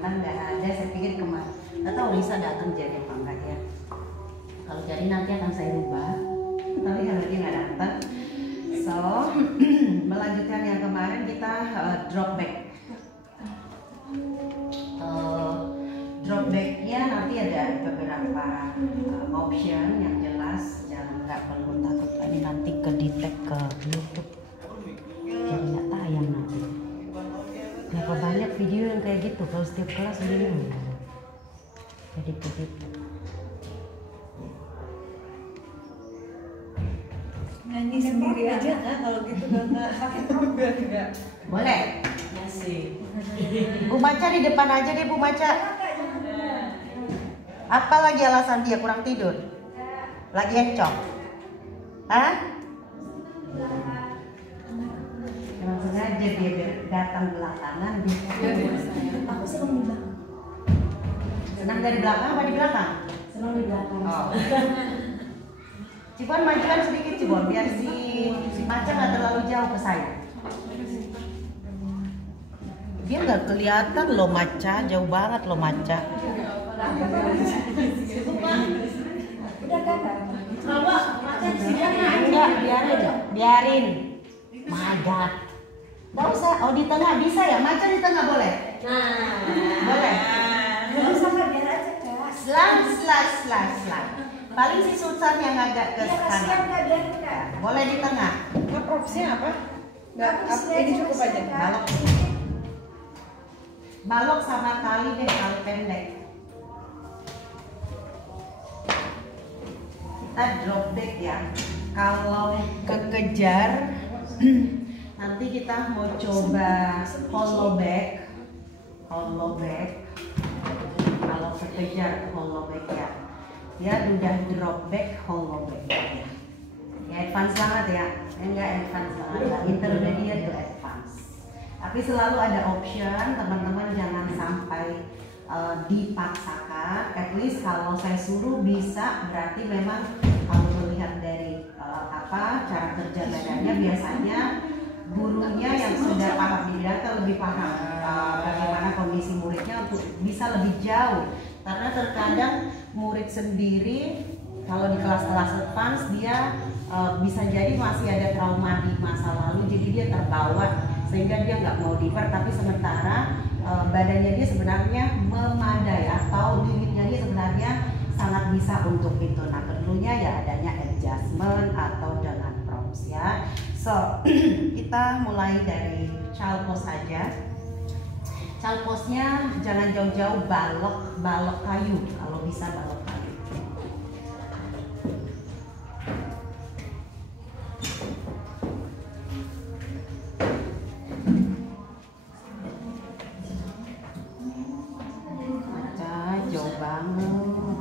ternyata nggak ada. Saya pikir kemarin, nggak tahu Lisa datang jadi apa enggak ya. Kalau jadi nanti akan saya rubah, tapi kalau dia nggak datang, so melanjutkan yang kemarin kita drop back. Drop backnya nanti ada beberapa option yang jelas, jangan nggak perlu takut ini nanti ke detect ke YouTube, jadi nggak tayang nanti. Berapa banyak video yang kayak gitu kalau setiap kelas begini, jadi begitu. Nyanyi sendiri aja kan kalau gitu, nggak pakai program juga Boleh? masih. Bu Maca di depan aja deh Bu Maca. Apa lagi alasan dia kurang tidur? Lagi encok? Hah? Emang sengaja dia datang belakangan dia. Aku senang di belakang. Senang dari belakang apa di belakang? Senang di belakang. Oh. Cibon majukan sedikit Cibon biar si Maca nggak terlalu jauh ke saya. Dia nggak kelihatan loh Maca, jauh banget loh Maca. Udah kakak. Coba makan di sini. Enggak, biarin. Magat. Nggak usah. Oh di tengah bisa ya? Maca di tengah boleh? Nah, Boleh. nggak usah kak, biar aja kak. Slang. Paling si Sultan yang agak ke Iya kasihan kanan. kak, biarin kak. Boleh di tengah. Propsnya apa? Nggak, ini cukup aja. Balok. Balok sama tali deh, tali pendek. Kita drop back ya. Kalau kekejar nanti kita mau coba hollow back. Kalau kekejar hollow back ya. Dia udah drop back hollow back ya. Ya advance banget ya. Enggak advance banget lah. Intermediate to advance. Tapi selalu ada option, teman-teman jangan sampai dipaksakan. At least kalau saya suruh bisa, berarti memang kalau melihat dari cara kerja badannya, biasanya gurunya yang sudah paham di bidang lebih paham bagaimana kondisi muridnya untuk bisa lebih jauh. Karena terkadang murid sendiri kalau di kelas-kelas advance dia bisa jadi masih ada trauma di masa lalu, jadi dia terbawa sehingga dia nggak mau divert, tapi sementara badannya dia sebenarnya memadai atau limitnya dia sebenarnya sangat bisa untuk itu. Nah perlunya ya adanya adjustment atau dengan prompts ya. So kita mulai dari child pose saja. Child pose-nya jangan jauh-jauh, balok kayu kalau bisa balok kayu. Jauh banget.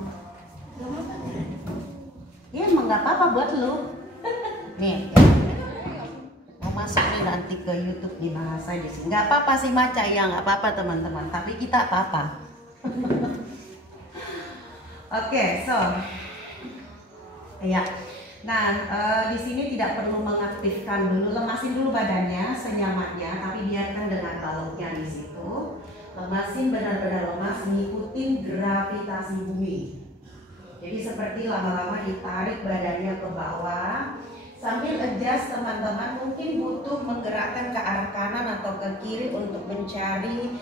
Ya emang nggak apa-apa buat lu. Nih, mau masuk nih nanti ke YouTube di bahasa di sini. Nggak apa-apa sih Maca ya, nggak apa-apa teman-teman. Tapi kita apa-apa. Oke, so ya. Nah, di sini tidak perlu mengaktifkan dulu, lemasin dulu badannya senyamannya, tapi biarkan dengan baloknya di situ. Lemasin benar-benar lemas, ngikutin gravitasi bumi. Jadi seperti lama-lama ditarik badannya ke bawah. Sambil adjust teman-teman mungkin butuh menggerakkan ke arah kanan atau ke kiri untuk mencari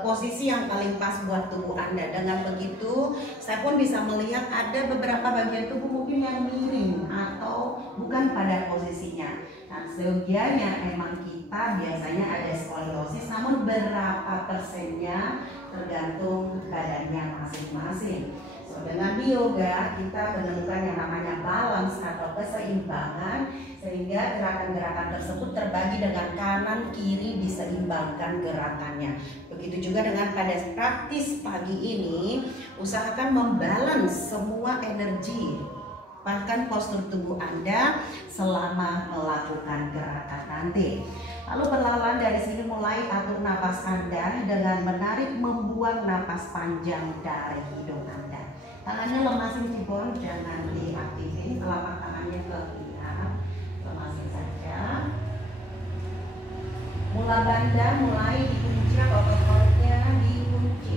posisi yang paling pas buat tubuh Anda. Dengan begitu saya pun bisa melihat ada beberapa bagian tubuh mungkin yang miring atau bukan pada posisinya. Nah seyogianya emang kita biasanya ada skoliosis, namun berapa persennya tergantung badannya masing-masing. Dengan yoga kita menemukan yang namanya balance atau keseimbangan, sehingga gerakan-gerakan tersebut terbagi dengan kanan kiri diseimbangkan gerakannya. Begitu juga dengan pada praktis pagi ini, usahakan membalance semua energi bahkan postur tubuh Anda selama melakukan gerakan nanti. Lalu perlahan dari sini mulai atur napas Anda dengan menarik membuang napas panjang dari hidung Anda. Tangannya lemasin cibon, jangan diaktifin, telapak tangannya ke pihak, lemasin saja. Mula banda mulai dikunci, otot-ototnya dikunci.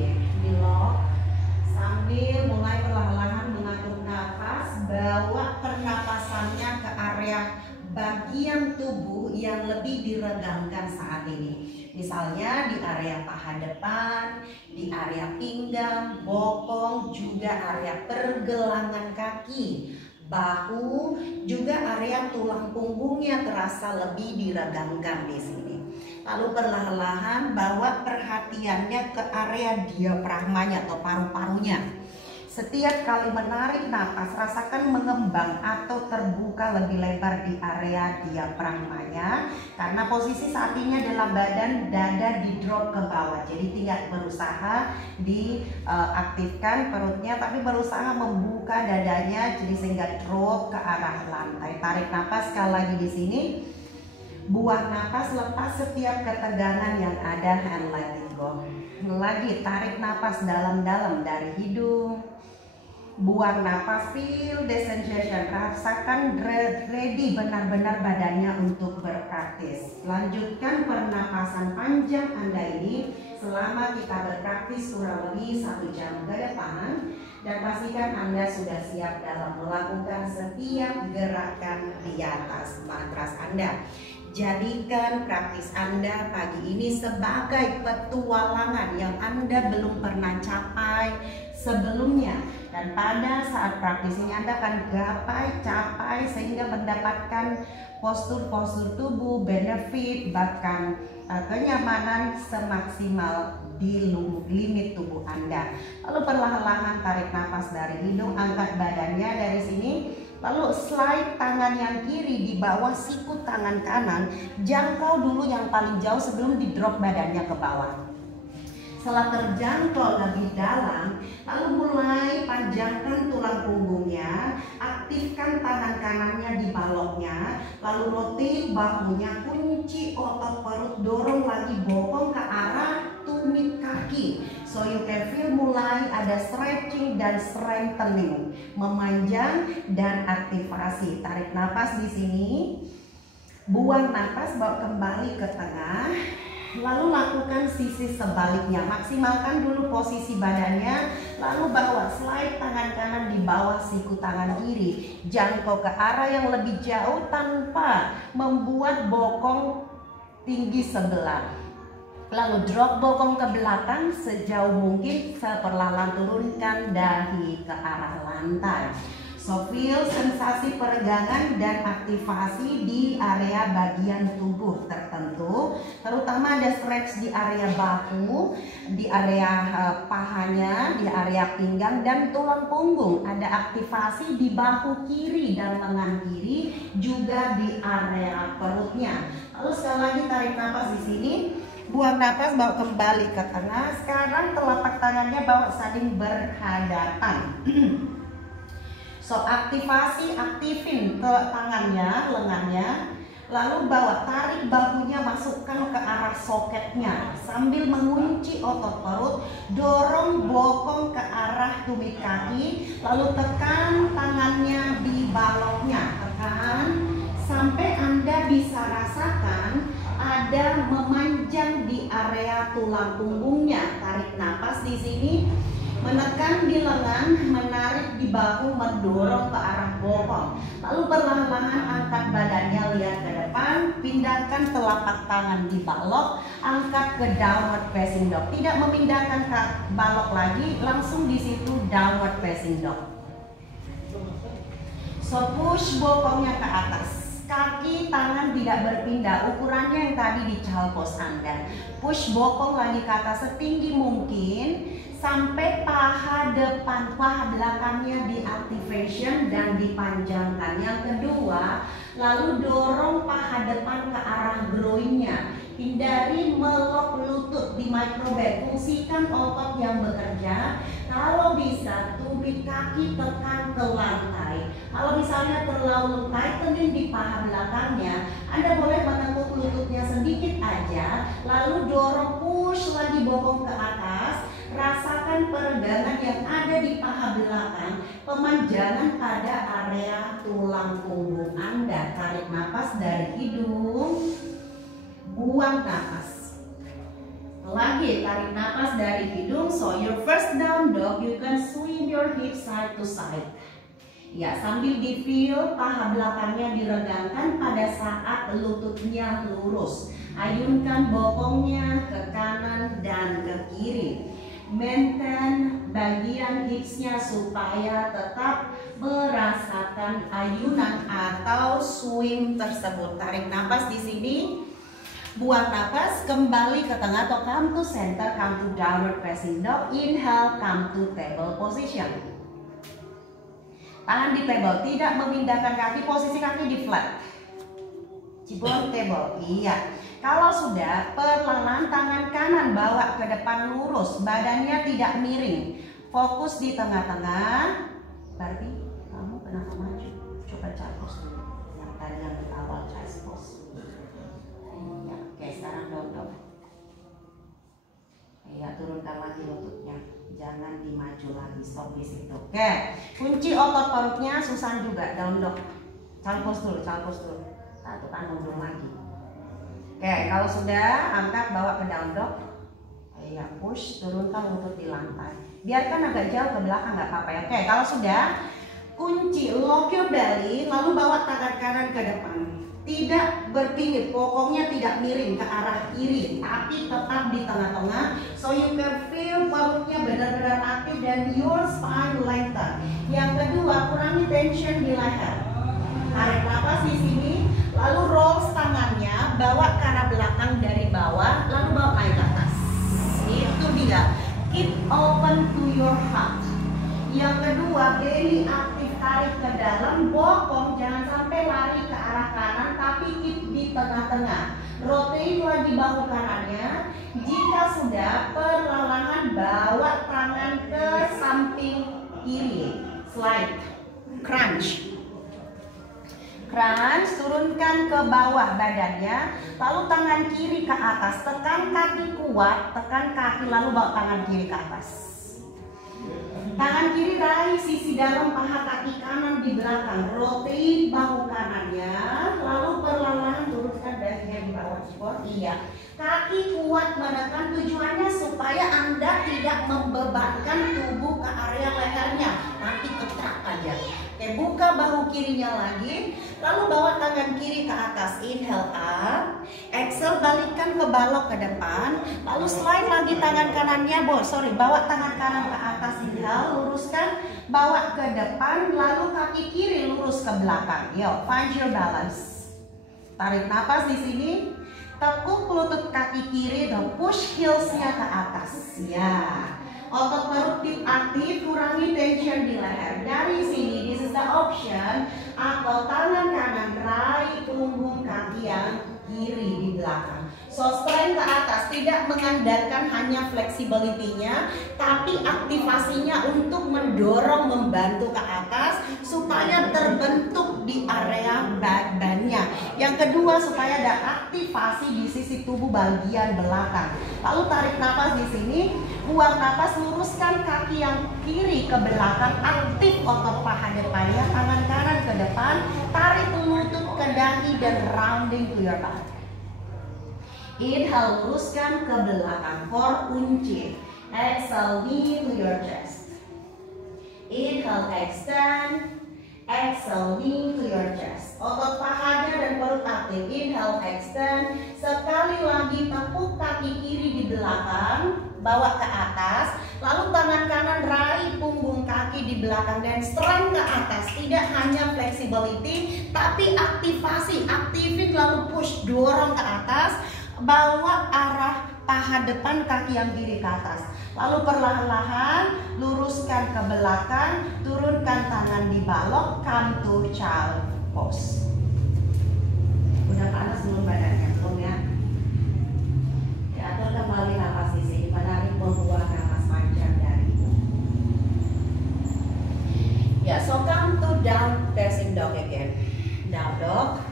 Misalnya di area paha depan, di area pinggang, bokong, juga area pergelangan kaki, bahu, juga area tulang punggungnya terasa lebih diregangkan di sini. Lalu perlahan-lahan bawa perhatiannya ke area diafragmanya atau paru-parunya. Setiap kali menarik napas, rasakan mengembang atau terbuka lebih lebar di area diafragmanya. Karena posisi saat ini adalah badan dada di drop ke bawah. Jadi tidak berusaha diaktifkan perutnya, tapi berusaha membuka dadanya, jadi sehingga drop ke arah lantai. Tarik napas sekali lagi di sini. Buang napas, lepas setiap ketegangan yang ada and let it go. Lagi tarik napas dalam-dalam dari hidung. Buang napas, feel the sensation, rasakan ready benar-benar badannya untuk berpraktis. Lanjutkan pernapasan panjang Anda ini selama kita berpraktis kurang lebih 1 jam ke depan. Dan pastikan Anda sudah siap dalam melakukan setiap gerakan di atas matras Anda. Jadikan praktis Anda pagi ini sebagai petualangan yang Anda belum pernah capai sebelumnya. Dan pada saat praktis ini Anda akan capai sehingga mendapatkan postur-postur tubuh, benefit, bahkan kenyamanan semaksimal di limit tubuh Anda. Lalu perlahan-lahan tarik nafas dari hidung, angkat badannya dari sini. Lalu slide tangan yang kiri di bawah siku tangan kanan, jangkau dulu yang paling jauh sebelum di drop badannya ke bawah. Setelah terjangkau lebih dalam, lalu mulai panjangkan tulang punggungnya, aktifkan tangan kanannya di baloknya, lalu rotate bahunya, kunci otot perut, dorong lagi bokong ke arah tumit kaki. So you can feel mulai ada stretching dan strengthening, memanjang dan aktivasi. Tarik nafas di sini, buang nafas, bawa kembali ke tengah. Lalu lakukan sisi sebaliknya, maksimalkan dulu posisi badannya, lalu bawa slide tangan kanan di bawah siku tangan kiri, jangkau ke arah yang lebih jauh tanpa membuat bokong tinggi sebelah. Lalu drop bokong ke belakang sejauh mungkin, perlahan turunkan dahi ke arah lantai. So feel sensasi peregangan dan aktivasi di area bagian tubuh tertentu, terutama ada stretch di area bahu, di area pahanya, di area pinggang dan tulang punggung. Ada aktivasi di bahu kiri dan lengan kiri, juga di area perutnya. Lalu sekali lagi tarik nafas di sini. Buang nafas, bawa kembali ke tengah. Sekarang telapak tangannya bawa saling berhadapan. So aktifin ke tangannya, lengannya. Lalu bawa tarik bahunya, masukkan ke arah soketnya sambil mengunci otot perut. Dorong bokong ke arah tumit kaki. Lalu tekan tangannya di baloknya. Tekan sampai Anda bisa rasakan ada memanjang di area tulang punggungnya. Tarik nafas di sini, menekan di lengan, menarik di bahu, mendorong ke arah bokong. Lalu perlahan-lahan angkat badannya, lihat ke depan, pindahkan telapak tangan di balok, angkat ke downward facing dog. Tidak memindahkan ke balok lagi, langsung di situ downward facing dog. So push bokongnya ke atas. Kaki tangan tidak berpindah, ukurannya yang tadi di child pose Anda. Push bokong lagi ke atas setinggi mungkin sampai paha depan, paha belakangnya di activation dan dipanjangkan. Yang kedua, lalu dorong paha depan ke arah groinnya. Hindari melok lutut di micro back. Fungsikan otot yang bekerja. Kalau bisa, tumit kaki tekan ke lantai. Kalau misalnya terlalu tightening di paha belakangnya, Anda boleh menekuk lututnya sedikit aja, lalu dorong push lagi bokong ke atas. Rasakan peregangan yang ada di paha belakang, pemanjangan pada area tulang punggung Anda. Tarik nafas dari hidung, buang nafas. Lagi tarik nafas dari hidung. So your first down dog, you can swing your hips side to side. Ya, sambil di feel paha belakangnya diregangkan pada saat lututnya lurus. Ayunkan bokongnya, kiri. Maintain bagian hipsnya supaya tetap merasakan ayunan atau swing tersebut. Tarik nafas di sini, buang nafas, kembali ke tengah atau come to center, come to downward facing dog. Inhale, come to table position. Tangan di table, tidak memindahkan kaki, posisi kaki di flat. Cibol table, iya. Kalau sudah, perlahan tangan kanan bawa ke depan lurus, badannya tidak miring. Fokus di tengah-tengah. Barbie, kamu kenapa maju? Coba capos dulu. Yang tadi yang di awal chest pose. Iya, oke sekarang dong. Iya, turunkan lagi lututnya. Jangan dimaju lagi, stop di situ. Oke, kunci otot perutnya Susan juga, down dog. Calpos dulu. Satu kan mundur lagi. Oke, kalau sudah, angkat bawa ke down dog. Iya, push, turunkan lutut di lantai. Biarkan agak jauh ke belakang, nggak apa-apa ya. Oke, kalau sudah, kunci lock your belly, lalu bawa tangan kanan ke depan. Tidak berpinggir, pokoknya tidak miring ke arah kiri, tapi tetap di tengah-tengah. So you can feel perutnya benar-benar aktif dan your spine lengthen. Yang kedua, kurangi tension di leher. Tarik nafas di sini, lalu roll tangannya, bawa ke arah belakang dari bawah, lalu bawa naik ke atas. Itu dia. Keep open to your heart. Yang kedua, belly aktif, tarik ke dalam, bokong jangan sampai lari ke arah kanan, tapi keep di tengah-tengah. Rotate lagi bahu kanannya. Jika sudah, perlahan bawa tangan ke samping kiri. Slide, crunch. Crunch, turunkan ke bawah badannya, lalu tangan kiri ke atas, tekan kaki kuat, tekan kaki lalu bawa tangan kiri ke atas. Tangan kiri raih sisi dalam paha kaki kanan di belakang, rotate bahu kanannya, lalu perlahan turunkan dahinya di bawah support. Iya, kaki kuat menekan, tujuannya supaya Anda tidak membebankan tubuh ke area lehernya, nanti ketrak aja. Oke, buka bahu kirinya lagi, lalu bawa tangan kiri ke atas, inhale up, exhale balikkan ke balok ke depan, lalu slide lagi tangan kanannya, bawa tangan kanan ke atas, inhale, luruskan, bawa ke depan, lalu kaki kiri lurus ke belakang. Yuk, find your balance. Tarik nafas di sini, tekuk lutut kaki kiri, dan push heelsnya ke atas. Ya. Otot perut aktif, kurangi tension di leher. Dari sini, this is the option. Atau tangan kanan raih punggung kaki yang kiri di belakang. So strength ke atas, tidak mengandalkan hanya flexibility-nya, tapi aktivasinya untuk mendorong, membantu ke atas supaya terbentuk di area badannya. Yang kedua, supaya ada aktivasi di sisi tubuh bagian belakang. Lalu tarik nafas di sini, buang nafas, luruskan kaki yang kiri ke belakang, aktif otot paha depannya, tangan kanan ke depan, tarik lutut ke dahi dan rounding to your back. Inhale, luruskan ke belakang, core kunci. Exhale, knee to your chest. Inhale, extend. Exhale, knee to your chest. Otot pahanya dan perut aktif. Inhale, extend. Sekali lagi tepuk kaki kiri di belakang, bawa ke atas. Lalu tangan kanan raih punggung kaki di belakang dan strength ke atas. Tidak hanya flexibility, tapi aktivasi. Aktifin lalu push, dorong ke atas. Bawa arah paha depan, kaki yang kiri ke atas. Lalu perlahan-lahan luruskan ke belakang, turunkan tangan di balok, come to child pose. Udah panas belum badannya? Belum ya? Atur kembali nafas di sini, menarik, membuang nafas panjang dari itu. Ya, so come to down facing dog again. Down dog.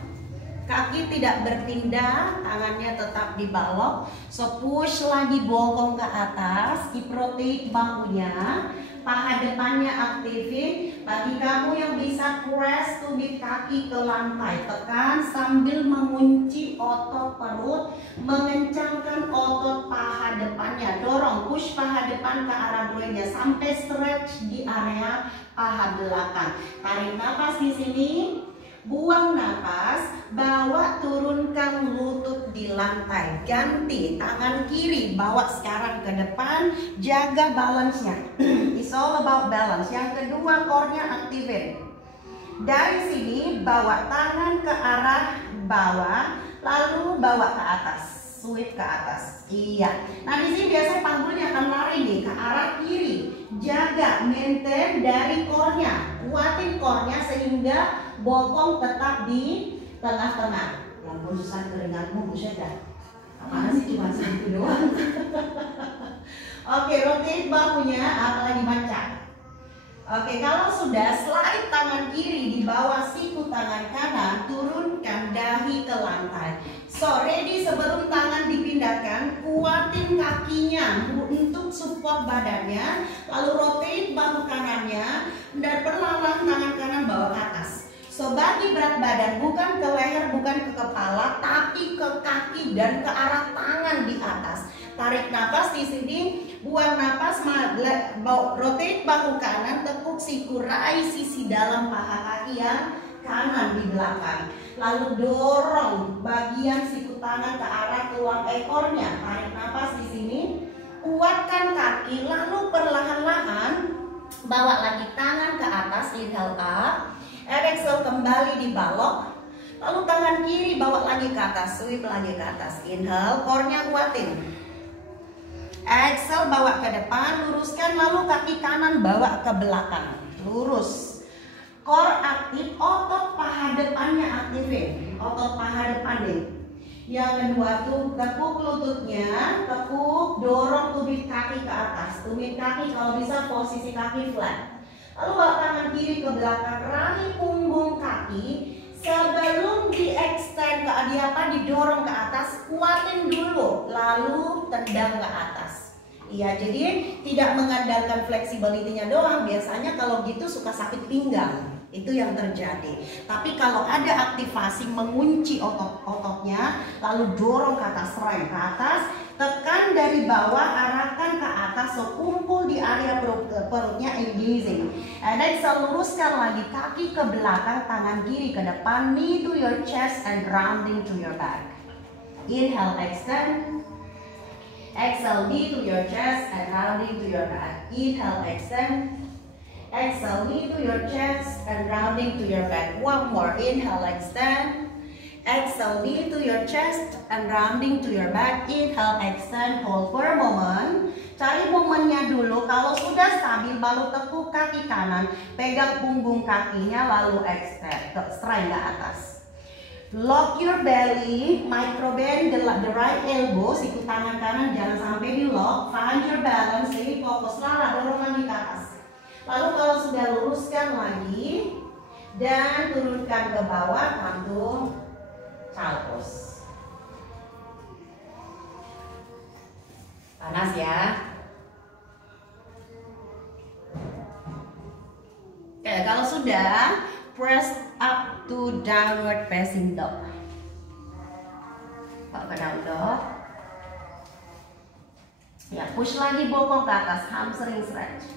Kaki tidak berpindah, tangannya tetap di balok. So push lagi bokong ke atas, keep rotate bahunya, paha depannya aktifin. Bagi kamu yang bisa press tumit kaki ke lantai, tekan sambil mengunci otot perut, mengencangkan otot paha depannya. Dorong, push paha depan ke arah groinnya sampai stretch di area paha belakang. Tarik nafas di sini. Buang napas, bawa turunkan lutut di lantai. Ganti tangan kiri, bawa sekarang ke depan, jaga balance-nya. It's all about balance. Yang kedua, core-nya activate. Dari sini bawa tangan ke arah bawah, lalu bawa ke atas, sweep ke atas. Iya. Nah di sini biasanya panggulnya akan lari nih ke arah kiri. Jaga, maintain dari core-nya, kuatin core-nya sehingga bokong tetap di tengah-tengah. Yang khususan keringatmu buset. Apaan sih cuma segitu doang. Oke, rotate bahunya, apalagi baca. Oke, kalau sudah, slide tangan kiri di bawah siku tangan kanan, turunkan dahi ke lantai. So, ready sebelum tangan dipindahkan, kuatin kakinya untuk support badannya, lalu rotate bahu kanannya, dan perlahan tangan kanan bawa ke atas. So, bagi berat badan bukan ke leher, bukan ke kepala, tapi ke kaki dan ke arah tangan di atas. Tarik nafas di sini, buang nafas, rotate bahu kanan, tekuk siku, raih sisi dalam paha kaki yang kanan di belakang. Lalu dorong bagian siku tangan ke arah tulang ekornya. Tarik nafas di sini, kuatkan kaki, lalu perlahan-lahan bawa lagi tangan ke atas, inhale up, exhale kembali di balok. Lalu tangan kiri bawa lagi ke atas, sweep lagi ke atas, inhale, core-nya kuatin. Exhale bawa ke depan, luruskan, lalu kaki kanan bawa ke belakang, lurus. Core aktif, otot paha depannya aktifin, otot paha depan deh. Yang kedua tuh tekuk lututnya, tekuk, dorong tumit kaki ke atas. Tumit kaki kalau bisa posisi kaki flat. Lalu bawa tangan kiri ke belakang, raih punggung kaki. Sebelum di-extend ke didorong ke atas, kuatin dulu, lalu tendang ke atas. Iya, jadi tidak mengandalkan flexibility-nya doang. Biasanya kalau gitu suka sakit pinggang. Itu yang terjadi. Tapi kalau ada aktivasi mengunci otot-ototnya, lalu dorong ke atas, rem ke atas, tekan dari bawah, arahkan ke atas, so kumpul di area perutnya, engaging. And then luruskan lagi kaki ke belakang, tangan kiri ke depan, knee to your chest and rounding to your back. Inhale, extend. Exhale, knee to your chest and rounding to your back. Inhale, extend. Exhale, knee to your chest and rounding to your back. One more. Inhale, extend. Exhale, knee to your chest and rounding to your back. Inhale, extend. Hold for a moment. Cari momennya dulu. Kalau sudah stabil, baru tekuk kaki kanan, pegang punggung kakinya, lalu extend, straight ke atas. Lock your belly, micro bend the right elbow, siku tangan kanan jangan sampai di lock. Find your balance, ini fokuslah, dorong lagi ke atas. Lalu kalau sudah luruskan lagi dan turunkan ke bawah, kantung child pose. Panas ya. Oke, kalau sudah, press up to downward facing dog. Bawa ke down dog. Ya, push lagi bokong ke atas, hamstring stretch.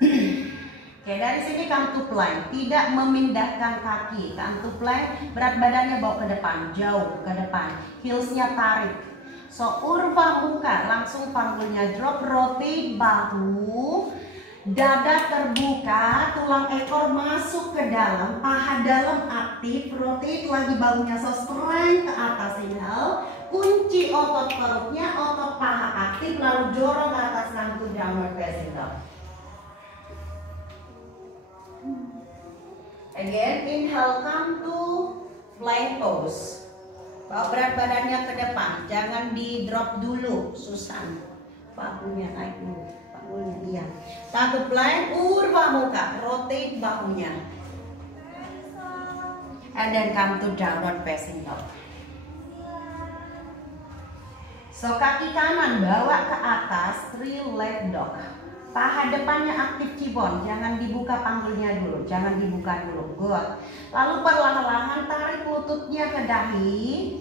Oke, dari sini come to plank, tidak memindahkan kaki. Come to plank, berat badannya bawa ke depan, jauh ke depan, heelsnya tarik. So, urva muka, langsung panggulnya drop, rotate bahu, dada terbuka, tulang ekor masuk ke dalam, paha dalam aktif, rotate lagi bahunya, so strength ke atas, inhale, kunci otot perutnya, otot paha aktif, lalu dorong ke atas, come to downward facing dog. Again, inhale, come to plank pose. Bawa berat badannya ke depan, jangan di drop dulu, Susan. Bahunya naik dulu, bahunya iya. Satu plank, urva muka, rotate bahunya. And then come to downward facing dog. So kaki kanan bawa ke atas, three leg dog. Paha depannya aktif cibon, jangan dibuka panggulnya dulu, jangan dibuka dulu. Good. Lalu perlahan-lahan tarik lututnya ke dahi,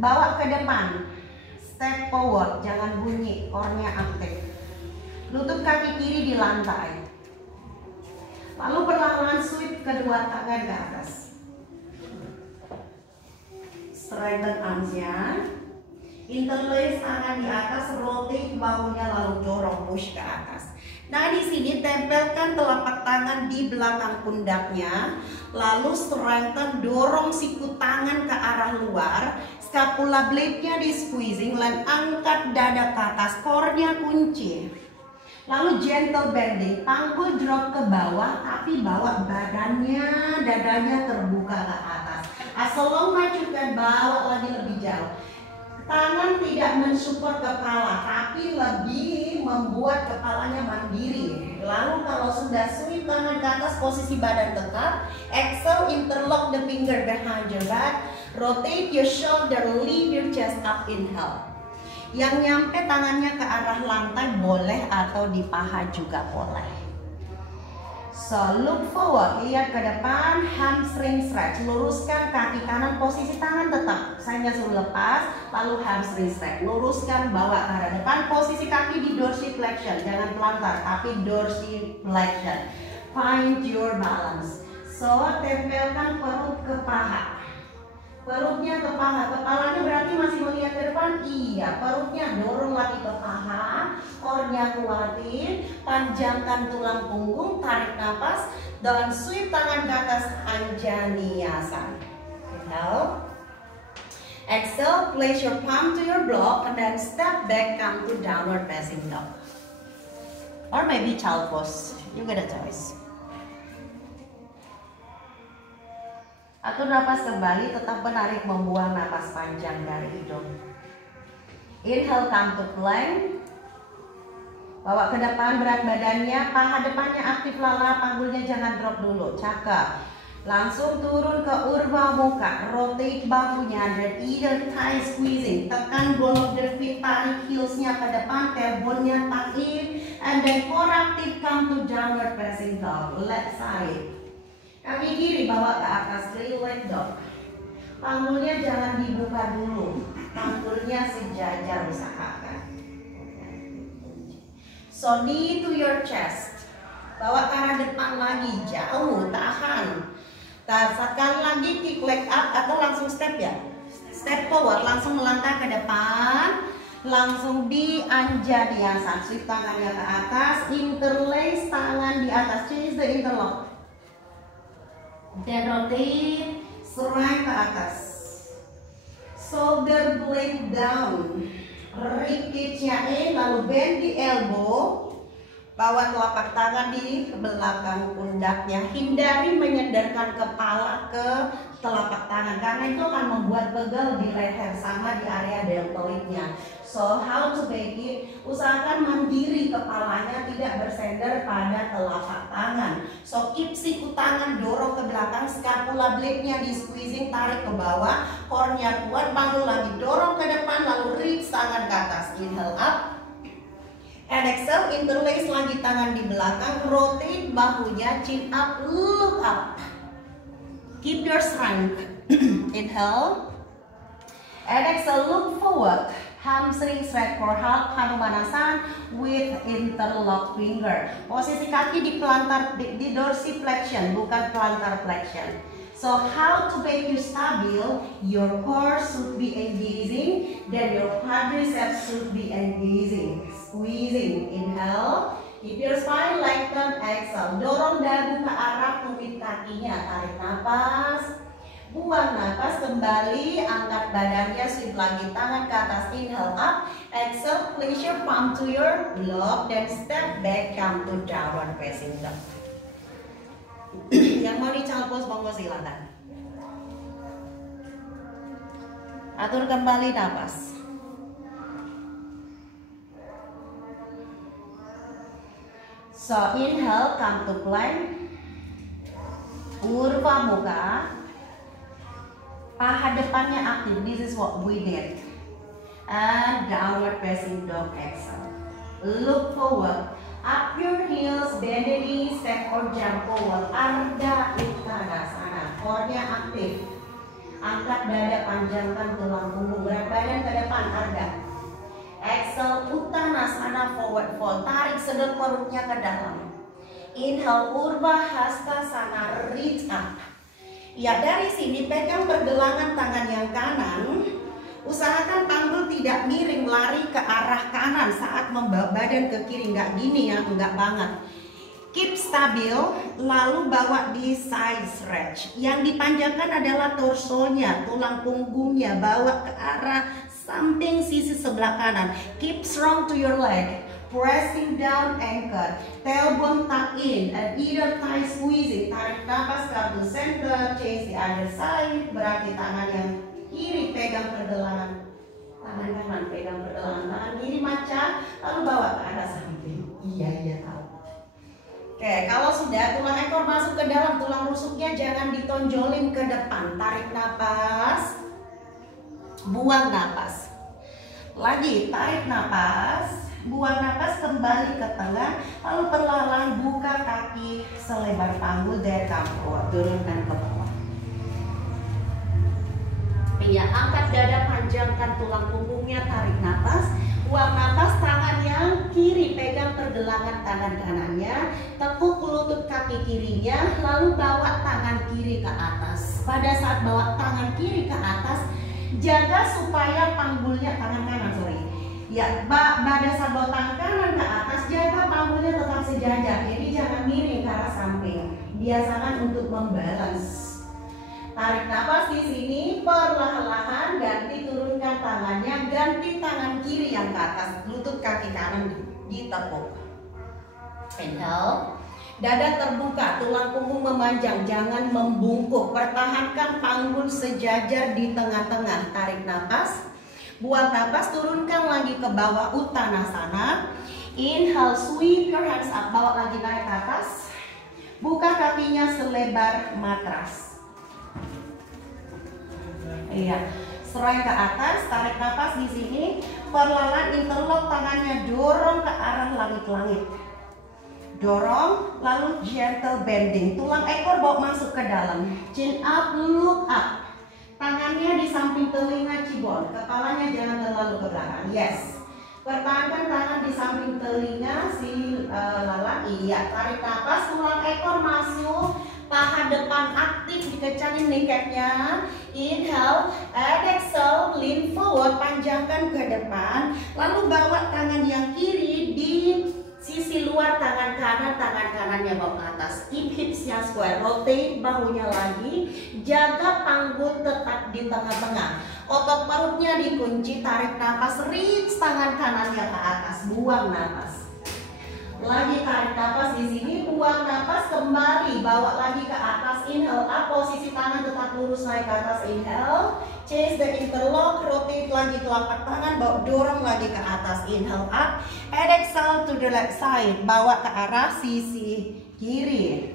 bawa ke depan, step forward, jangan bunyi, core-nya aktif. Lutut kaki kiri di lantai. Lalu perlahan sweep kedua tangan ke atas. Straighten arms-nya. Interlace tangan di atas, rotate bahunya lalu dorong push ke atas. Nah, di sini tempelkan telapak tangan di belakang pundaknya, lalu strengthen, dorong siku tangan ke arah luar, scapula blade-nya di squeezing, dan angkat dada ke atas, core-nya kunci. Lalu gentle bending, panggul drop ke bawah, tapi bawa badannya, dadanya terbuka ke atas. As long as you can, bawa lagi lebih jauh. Tangan tidak mensupport kepala, tapi lebih membuat kepalanya mandiri. Lalu kalau sudah sweep tangan ke atas, posisi badan tetap. Exhale, interlock the finger behind your back. Rotate your shoulder, lift your chest up, inhale. Yang nyampe tangannya ke arah lantai boleh atau di paha juga boleh. So, look forward, lihat ke depan, hamstring stretch, luruskan kaki kanan, posisi tangan tetap, saya suruh lepas, lalu hamstring stretch, luruskan, bawa ke arah depan, posisi kaki di dorsiflexion, jangan pelantar, tapi dorsiflexion, find your balance. So, tempelkan perut ke paha, perutnya ke paha, kepalanya berarti masih melihat ke depan, iya, perutnya dorong lagi ke paha, core-nya kuatin, panjangkan tulang punggung, tarik nafas, dan sweep tangan ke atas, Anjaneyasana. Inhale. Exhale, place your palm to your block, and then step back, come to downward facing dog. Or maybe child pose, you get a choice. Atur napas kembali, tetap menarik, membuang napas panjang dari hidung. Inhale, come to plank. Bawa ke depan berat badannya, paha depannya aktif lala, panggulnya jangan drop dulu, cakep. Langsung turun ke Urdhva Mukha, rotate bahunya, dan either thigh squeezing, tekan ball of the feet, tarik heelsnya ke depan, tailbone-nya tuck in, and then core active, come to downward facing dog, left side. Kaki kiri bawa ke atas, three-leg dog. Panggulnya jangan dibuka dulu, panggulnya sejajar usahakan. So knee to your chest, bawa ke arah depan lagi, jauh, tahan. Sekali lagi kick leg up atau langsung step ya. Step forward, langsung melangkah ke depan, langsung di Anjaneyasana. Sweep tangannya ke atas, interlace tangan di atas, change the interlock. Dan rotate, serang ke atas. Shoulder blade down, rib cage-nya in, lalu bend di elbow. Bawa telapak tangan di belakang pundaknya. Hindari menyendarkan kepala ke telapak tangan, karena itu akan membuat pegel di leher sama di area deltoidnya. So how to make it? Usahakan mandiri, kepalanya tidak bersender pada telapak tangan. So keep siku tangan dorong ke belakang, scapula blade-nya di squeezing, tarik ke bawah, core-nya kuat, panggul lagi, dorong ke depan, lalu ribs tangan ke atas. Inhale up. And exhale, interlace lagi tangan di belakang, rotate bahunya, chin up, look up. Keep your strength. Inhale. And exhale, look forward. Hamstring stretch for half Hanumanasana with interlock finger. Posisi kaki di pelantar, di dorsiflexion, bukan plantar flexion. So how to make you stable? Your core should be engaging, then your quadriceps should be engaging. Squeezing, inhale. Keep your spine lengthen, exhale. Dorong dagu ke arah tumit kakinya, tarik nafas. Buang nafas, kembali, angkat badannya, sweep lagi tangan ke atas, inhale up. Exhale, place your palm to your block, then step back, come to downward facing dog. Yang mau di child pose, monggo silakan. Atur kembali nafas. So inhale, come to plank. Urdhva Mukha. Paha depannya aktif. This is what we did. And downward facing dog, exhale. Look forward. Up your heels, bend the knees, step or jump forward. Ardha Uttanasana. Core-nya aktif. Angkat dada, panjangkan tulang punggung. Berat badan ke depan, ardha. Exhale, Uttanasana, forward fold. Tarik sedot perutnya ke dalam. Inhale Urdhva Hastasana, reach up. Ya, dari sini pegang pergelangan tangan yang kanan. Usahakan panggul tidak miring lari ke arah kanan saat membawa badan ke kiri. Nggak gini ya, nggak banget. Keep stabil, lalu bawa di side stretch. Yang dipanjangkan adalah torsonya, tulang punggungnya, bawa ke arah samping sisi sebelah kanan. Keep strong to your leg. Pressing down ankle, tailbone tuck in, and either thigh squeezing. Tarik nafas come to center, change the other side. Berarti tangan yang kiri pegang pergelangan, tangan kanan pegang pergelangan, tangan kiri macam, lalu bawa ke arah samping. Iya tahu. Oke, kalau sudah tulang ekor masuk ke dalam, tulang rusuknya jangan ditonjolin ke depan. Tarik nafas, buang nafas. Lagi tarik nafas. Buang nafas, kembali ke tengah, lalu perlahan buka kaki selebar panggul dari kampur, turunkan ke bawah. Iya, angkat dada, panjangkan tulang punggungnya, tarik nafas, buang nafas, tangan yang kiri pegang pergelangan tangan kanannya, tekuk lutut kaki kirinya, lalu bawa tangan kiri ke atas. Pada saat bawa tangan kiri ke atas, jaga supaya panggulnya tangan kanan, ya, pada saat bawa tangan kanan ke atas, jaga panggulnya tetap sejajar. Jadi jangan miring ke arah samping. Biasakan untuk membalance. Tarik nafas di sini, perlahan-lahan ganti, turunkan tangannya, ganti tangan kiri yang ke atas, lutut kaki kanan ditekuk. Inhale, dada terbuka, tulang punggung memanjang, jangan membungkuk. Pertahankan panggul sejajar di tengah-tengah. Tarik nafas. Buang nafas, turunkan lagi ke bawah, Uttanasana. Inhale, sweep your hands up, bawa lagi naik ke atas. Buka kakinya selebar matras. Iya, serai ke atas, tarik nafas di sini. Perlahan interlock tangannya, dorong ke arah langit-langit. Dorong, lalu gentle bending. Tulang ekor bawa masuk ke dalam. Chin up, look up. Tangannya di samping telinga cibol, kepalanya jangan terlalu ke belakang. Yes. Pertahankan tangan di samping telinga si lalang. Iya. Tarik nafas, tulang ekor masuk, paha depan aktif, dikecangin kneecapnya. Inhale, exhale, lean forward, panjangkan ke depan. Lalu bawa tangan yang kiri di sisi luar tangan kanan, tangan kanannya bawa ke atas. Keep hipsnya square, rotate bahunya lagi, jaga panggul tetap di tengah-tengah. Otot perutnya dikunci, tarik nafas, reach tangan kanannya ke atas, buang nafas. Lagi tarik nafas di sini, buang nafas, kembali bawa lagi ke atas. Inhale up, posisi tangan tetap lurus naik ke atas. Inhale, change the interlock, rotate lagi telapak tangan, bawa dorong lagi ke atas. Inhale up, and exhale to the left side, bawa ke arah sisi kiri.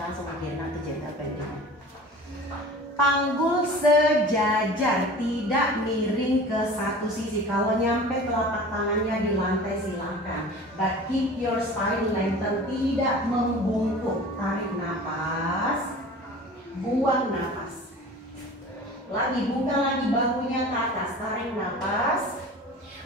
Langsung ke kiri, nanti gentle bending. Panggul sejajar, tidak miring ke satu sisi. Kalau nyampe telapak tangannya di lantai silakan. But keep your spine lengthen, tidak membungkuk. Tarik nafas, buang nafas. Lagi buka lagi bahunya ke atas, tarik nafas,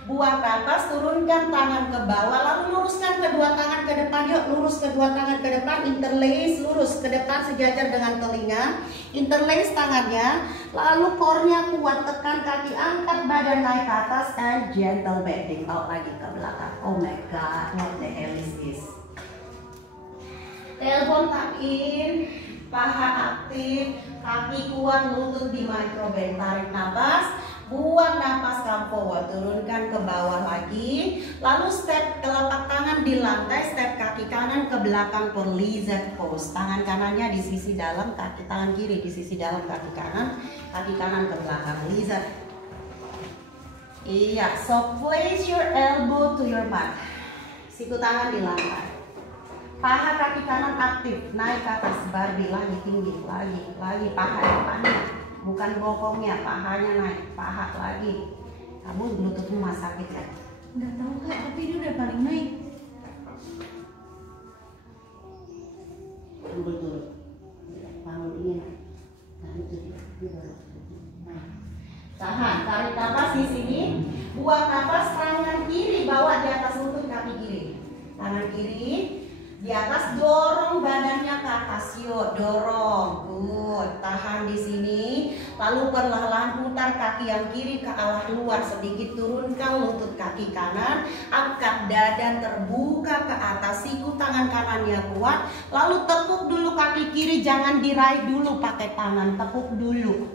buang nafas, turunkan tangan ke bawah, lalu luruskan kedua tangan ke depan. Yuk, lurus kedua tangan ke depan, interlace, lurus ke depan sejajar dengan telinga. Interlace tangannya, lalu core-nya kuat, tekan kaki, angkat badan naik ke atas, and gentle bending. Bawa lagi ke belakang. Oh my god, what the hell is this? Tailbone tuck in, paha aktif, kaki kuat, lutut di micro bend. Tarik nafas, buang nafas, come forward, turunkan ke bawah lagi. Lalu step telapak tangan di lantai, step kaki kanan ke belakang for lizard pose. Tangan kanannya di sisi dalam, kaki tangan kiri di sisi dalam kaki kanan ke belakang, lizard. Iya, so place your elbow to your mat. Siku tangan di lantai. Paha kaki kanan aktif, naik ke atas, Barbie lagi tinggi, lagi paha depannya. Bukan bokongnya, pahanya naik, paha lagi. Kamu lututmu masih sakit kan? Nggak tahu Kak, tapi ini udah paling naik. Betul. Bangun dingin. Nah itu dia. Tahan, tarik nafas di sini. Buang nafas, tangan kiri bawa di atas lutut kaki kiri. Tangan kiri Di atas, dorong badannya ke atas, yuk dorong, good, tahan di sini. Lalu perlahan-lahan putar kaki yang kiri ke arah luar sedikit, turunkan lutut kaki kanan, angkat dada terbuka ke atas, siku tangan kanannya kuat. Lalu tepuk dulu kaki kiri, jangan diraih dulu pakai tangan, tepuk dulu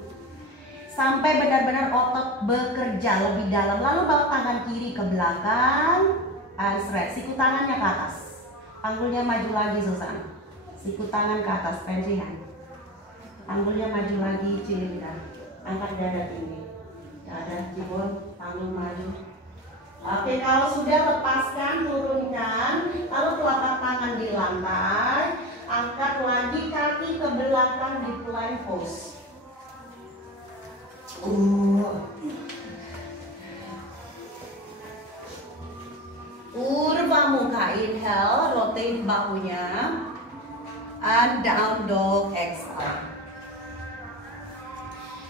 sampai benar-benar otot bekerja lebih dalam. Lalu bawa tangan kiri ke belakang, and stretch, siku tangannya ke atas. Panggulnya maju lagi Susan. Siku tangan ke atas, pensihan. Panggulnya maju lagi, cilindar. Angkat dada tinggi. Dada jebol, panggul maju. Oke, kalau sudah lepaskan, turunkan. Lalu telapak tangan di lantai. Angkat lagi kaki ke belakang di plank pose. Urba muka, inhale, rotate bahunya, and down dog, exhale.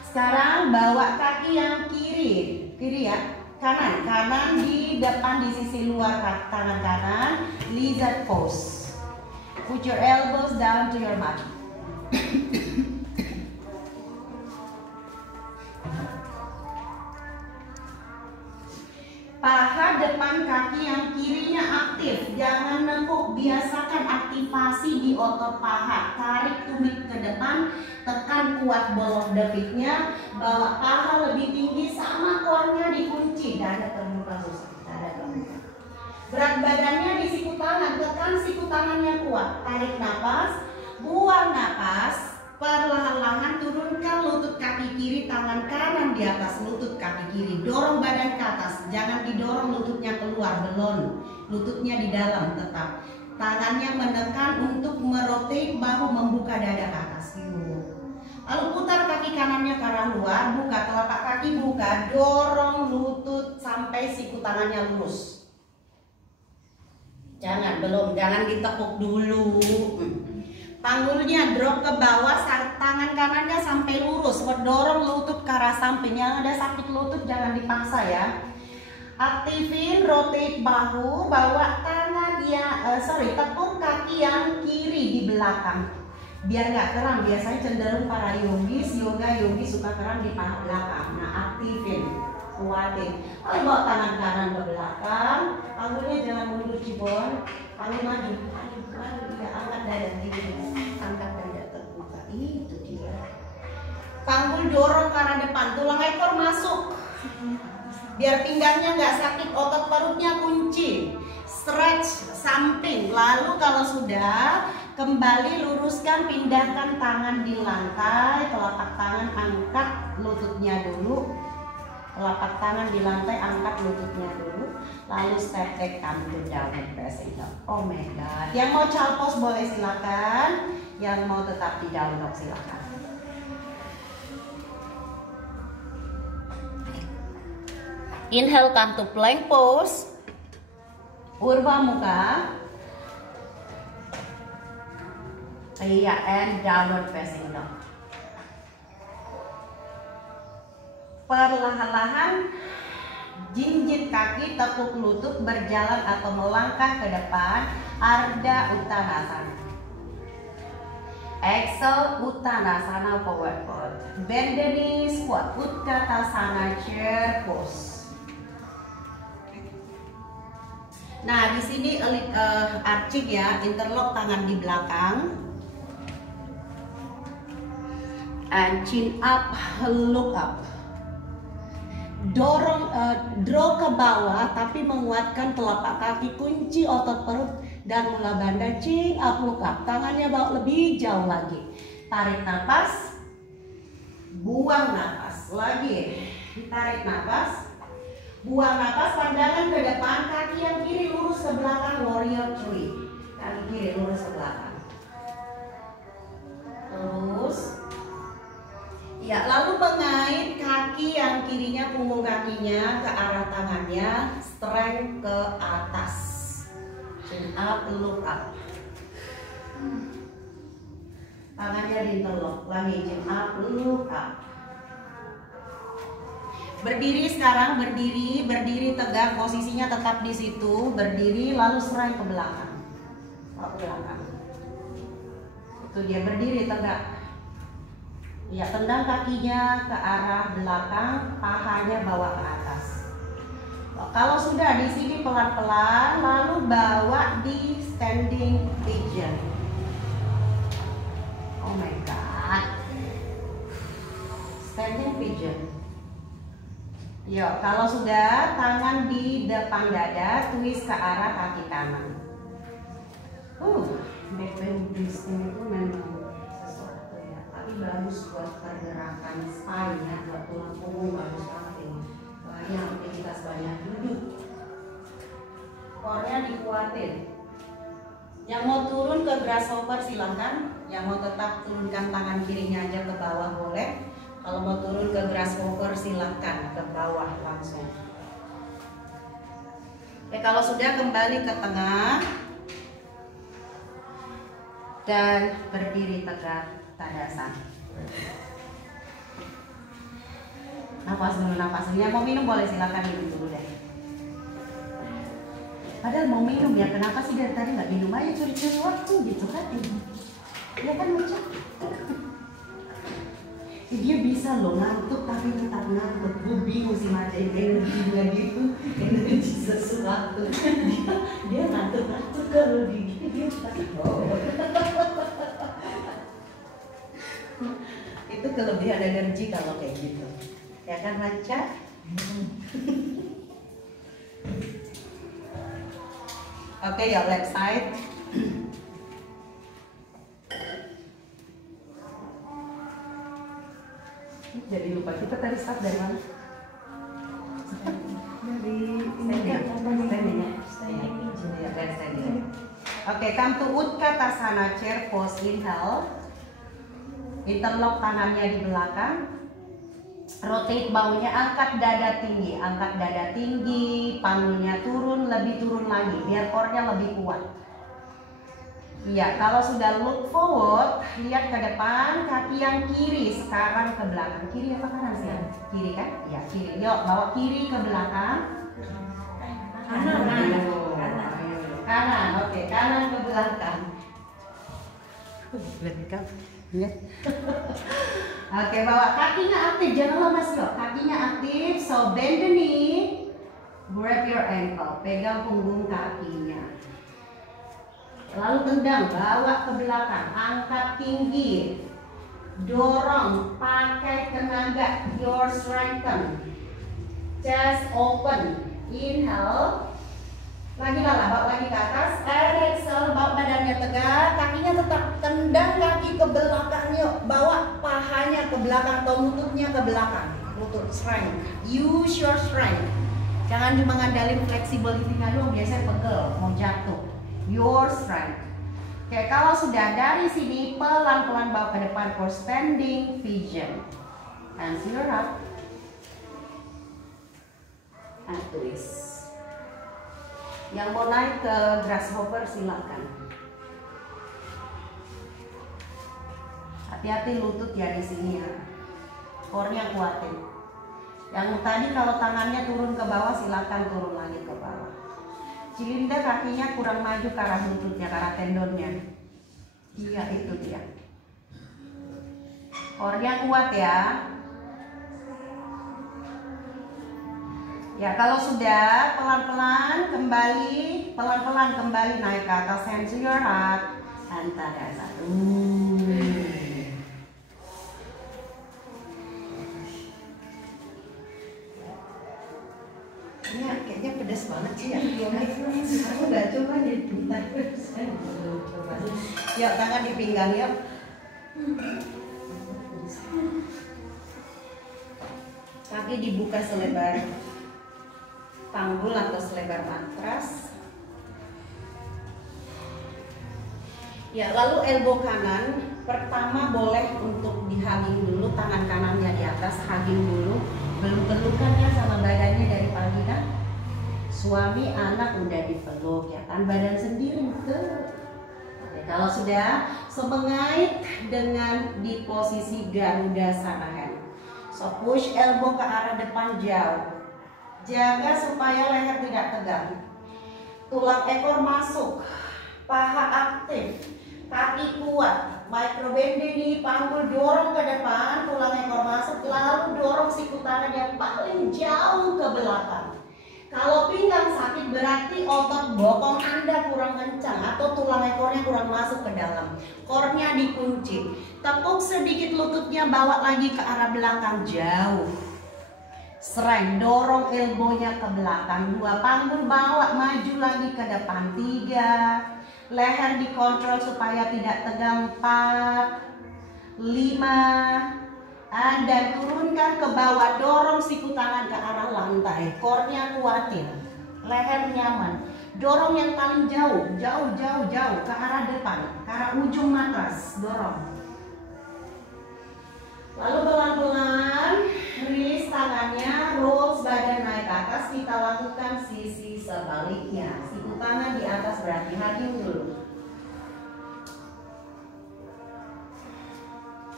Sekarang bawa kaki yang kiri ya, kanan di depan di sisi luar tangan kanan, lizard pose. Put your elbows down to your mat. Paha depan kaki yang kirinya aktif, jangan nengkuk, biasakan aktivasi di otot paha. Tarik tumit ke depan, tekan kuat ball of the feet-nya, bawa paha lebih tinggi sama core-nya dikunci, dada terbuka susah, dada terbuka. Berat badannya di siku tangan, tekan siku tangannya kuat, tarik nafas, buang nafas. Perlahan-lahan turunkan lutut kaki kiri, tangan kanan di atas lutut kaki kiri. Dorong badan ke atas, jangan didorong lututnya keluar, belum. Lututnya di dalam tetap. Tangannya menekan untuk merotate bahu, membuka dada ke atas. Lalu putar kaki kanannya ke arah luar, buka telapak kaki, buka. Dorong lutut sampai siku tangannya lurus. Jangan ditepuk dulu. Panggulnya drop ke bawah, tangan kanannya sampai lurus, mendorong lutut ke arah samping. Yang ada sakit lutut jangan dipaksa ya. Aktifin rotate bahu, bawa tangan tepuk kaki yang kiri di belakang. Biar nggak kram, biasanya cenderung para yogis suka kram di paha belakang. Nah, aktifin, kuatin. Lalu bawa tangan kanan ke belakang, panggulnya jangan mundur cibon, panggul maju. Ya, angkat dada tinggi, angkat dada terbuka, itu dia. Panggul dorong ke arah depan, tulang ekor masuk, biar pinggangnya nggak sakit, otot perutnya kunci. Stretch samping, lalu kalau sudah kembali luruskan, pindahkan tangan di lantai, telapak tangan angkat lututnya dulu. Telapak tangan di lantai, angkat lututnya dulu. Lalu step back, come to downward facing dog. Oh my god. Yang mau child pose boleh silakan. Yang mau tetap di down dog silakan. Inhale, come to plank pose. Urba muka. Iya, and downward facing dog. Perlahan-lahan jinjit kaki, tepuk lutut, berjalan atau melangkah ke depan, Ardha Uttanasana. Exhale, Uttanasana, forward fold. Bend the knees, squat, Utkatasana, chair pose. Nah, di sini arching ya, interlock tangan di belakang. And chin up, look up. Dorong, draw ke bawah tapi menguatkan telapak kaki, kunci otot perut dan mula banda, chin up, look up. Tangannya bawa lebih jauh lagi. Tarik nafas, buang nafas. Lagi, tarik nafas, buang nafas, pandangan ke depan, kaki yang kiri lurus ke belakang, warrior three. Kaki kiri lurus ke belakang. Terus ya, lalu mengait kaki yang kirinya, punggung kakinya ke arah tangannya, strength ke atas. Chin up, look up. Tangannya diinterlock lagi, chin up, look up. Berdiri sekarang, berdiri tegak, posisinya tetap di situ, berdiri lalu strength ke belakang. ke belakang. Itu dia berdiri tegak. Ya, tendang kakinya ke arah belakang, pahanya bawa ke atas. Kalau sudah di sini pelan-pelan, lalu bawa di standing pigeon. Oh my god. Standing pigeon. Yuk, kalau sudah tangan di depan dada, twist ke arah kaki kanan. Back twisting itu memang sesuatu ya, tapi bagus buat pergerakan spine ya, buat tulang punggung bagus banget ini. Banyak aktivitas, banyak duduk. Core-nya dikuatin. Yang mau turun ke grasshopper silahkan, yang mau tetap turunkan tangan kirinya aja ke bawah boleh. Kalau mau turun ke grasshopper silahkan ke bawah langsung. Oke, kalau sudah kembali ke tengah dan berdiri tegak tadasan. Nafas dulu, nafas dulu. Yang mau minum boleh silakan minum dulu deh. Padahal mau minum ya, kenapa sih dari tadi nggak minum aja, curi-curi waktu gitu kan? Ya kan Muca? Dia bisa loh ngantuk tapi tetap ngantuk. Gue bingung sih macain energinya gitu, energi sesuatu. Dia ngantuk-ngantuk kalau digini dia pasti itu kelebihan energi kalau kayak gitu. Ya kan Maca? Oke, ya left side. Jadi lupa kita tadi start dari mana? Dari standing. Oke, come to Utkatasana chair pose. Inhale. Interlock tangannya di belakang. Rotate baunya, angkat dada tinggi, panggulnya turun, lebih turun lagi, biar core-nya lebih kuat. Iya, kalau sudah look forward, lihat ke depan, kaki yang kiri sekarang ke belakang. Kiri apa kanan sih? Kiri kan? Iya, kiri. Yuk, bawa kiri ke belakang. Kanan, oke, kanan ke belakang. Lihat. Oke, bawa kakinya aktif, jangan lemas yuk. Kakinya aktif, so bend the knee, grab your ankle, pegang punggung kakinya. Lalu tendang, bawa ke belakang, angkat tinggi, dorong, pakai tenaga, your strengthen, chest open, inhale, lagi lala, bawa lagi ke atas, exhale, bawa badannya tegak, kakinya tetap tendang kaki ke belakang yuk, bawa pahanya ke belakang atau lututnya ke belakang, lutut strength, use your strength, jangan cuma ngandalin flexibility-nya doang, biasanya pegel, mau jatuh. Your strength. Oke, kalau sudah dari sini pelan-pelan bawa ke depan for standing pigeon. Hands to your heart. And twist. Yang mau naik ke grasshopper silakan. Hati-hati lutut ya di sini ya. Core-nya kuatin. Yang tadi kalau tangannya turun ke bawah silakan turun lagi ke bawah. Cilinda kakinya kurang maju ke arah lututnya, ke arah tendonnya. Iya, itu dia. Core-nya kuat ya. Ya, kalau sudah pelan-pelan kembali naik ke atas, hands to your heart. Tadasana. Ini kayaknya pedas banget sih ya. Aku udah coba nih, coba. Yuk, tangan di pinggang yuk. Kaki dibuka selebar panggul atau selebar matras. Ya, lalu elbow kanan pertama boleh untuk dihugging dulu, tangan kanannya di atas, hugging dulu. Belum pelukannya sama badannya dari pagi kan? Suami anak udah dipeluk ya kan, badan sendiri tuh. Oke, kalau sudah semengait dengan di posisi Garuda Sanahan. So push elbow ke arah depan jauh. Jaga supaya leher tidak tegang. Tulang ekor masuk. paha aktif, kaki kuat, microbending, panggul dorong ke depan, tulang ekor masuk, lalu dorong siku tangan yang paling jauh ke belakang. Kalau pinggang sakit berarti otot bokong Anda kurang kencang atau tulang ekornya kurang masuk ke dalam. Kornya dikunci. Tepuk sedikit lututnya, bawa lagi ke arah belakang jauh. Strength, dorong elbownya ke belakang. 2, panggul bawa maju lagi ke depan. 3, leher dikontrol supaya tidak tegang. 4, 5, dan turunkan ke bawah, dorong siku tangan ke arah lantai. Core-nya kuatin, leher nyaman. Dorong yang paling jauh ke arah depan, ke arah ujung matras. Dorong. Lalu pelan-pelan rilis tangannya, rolls badan naik ke atas. Kita lakukan sisi sebaliknya. Siku tangan di atas berarti hadir dulu.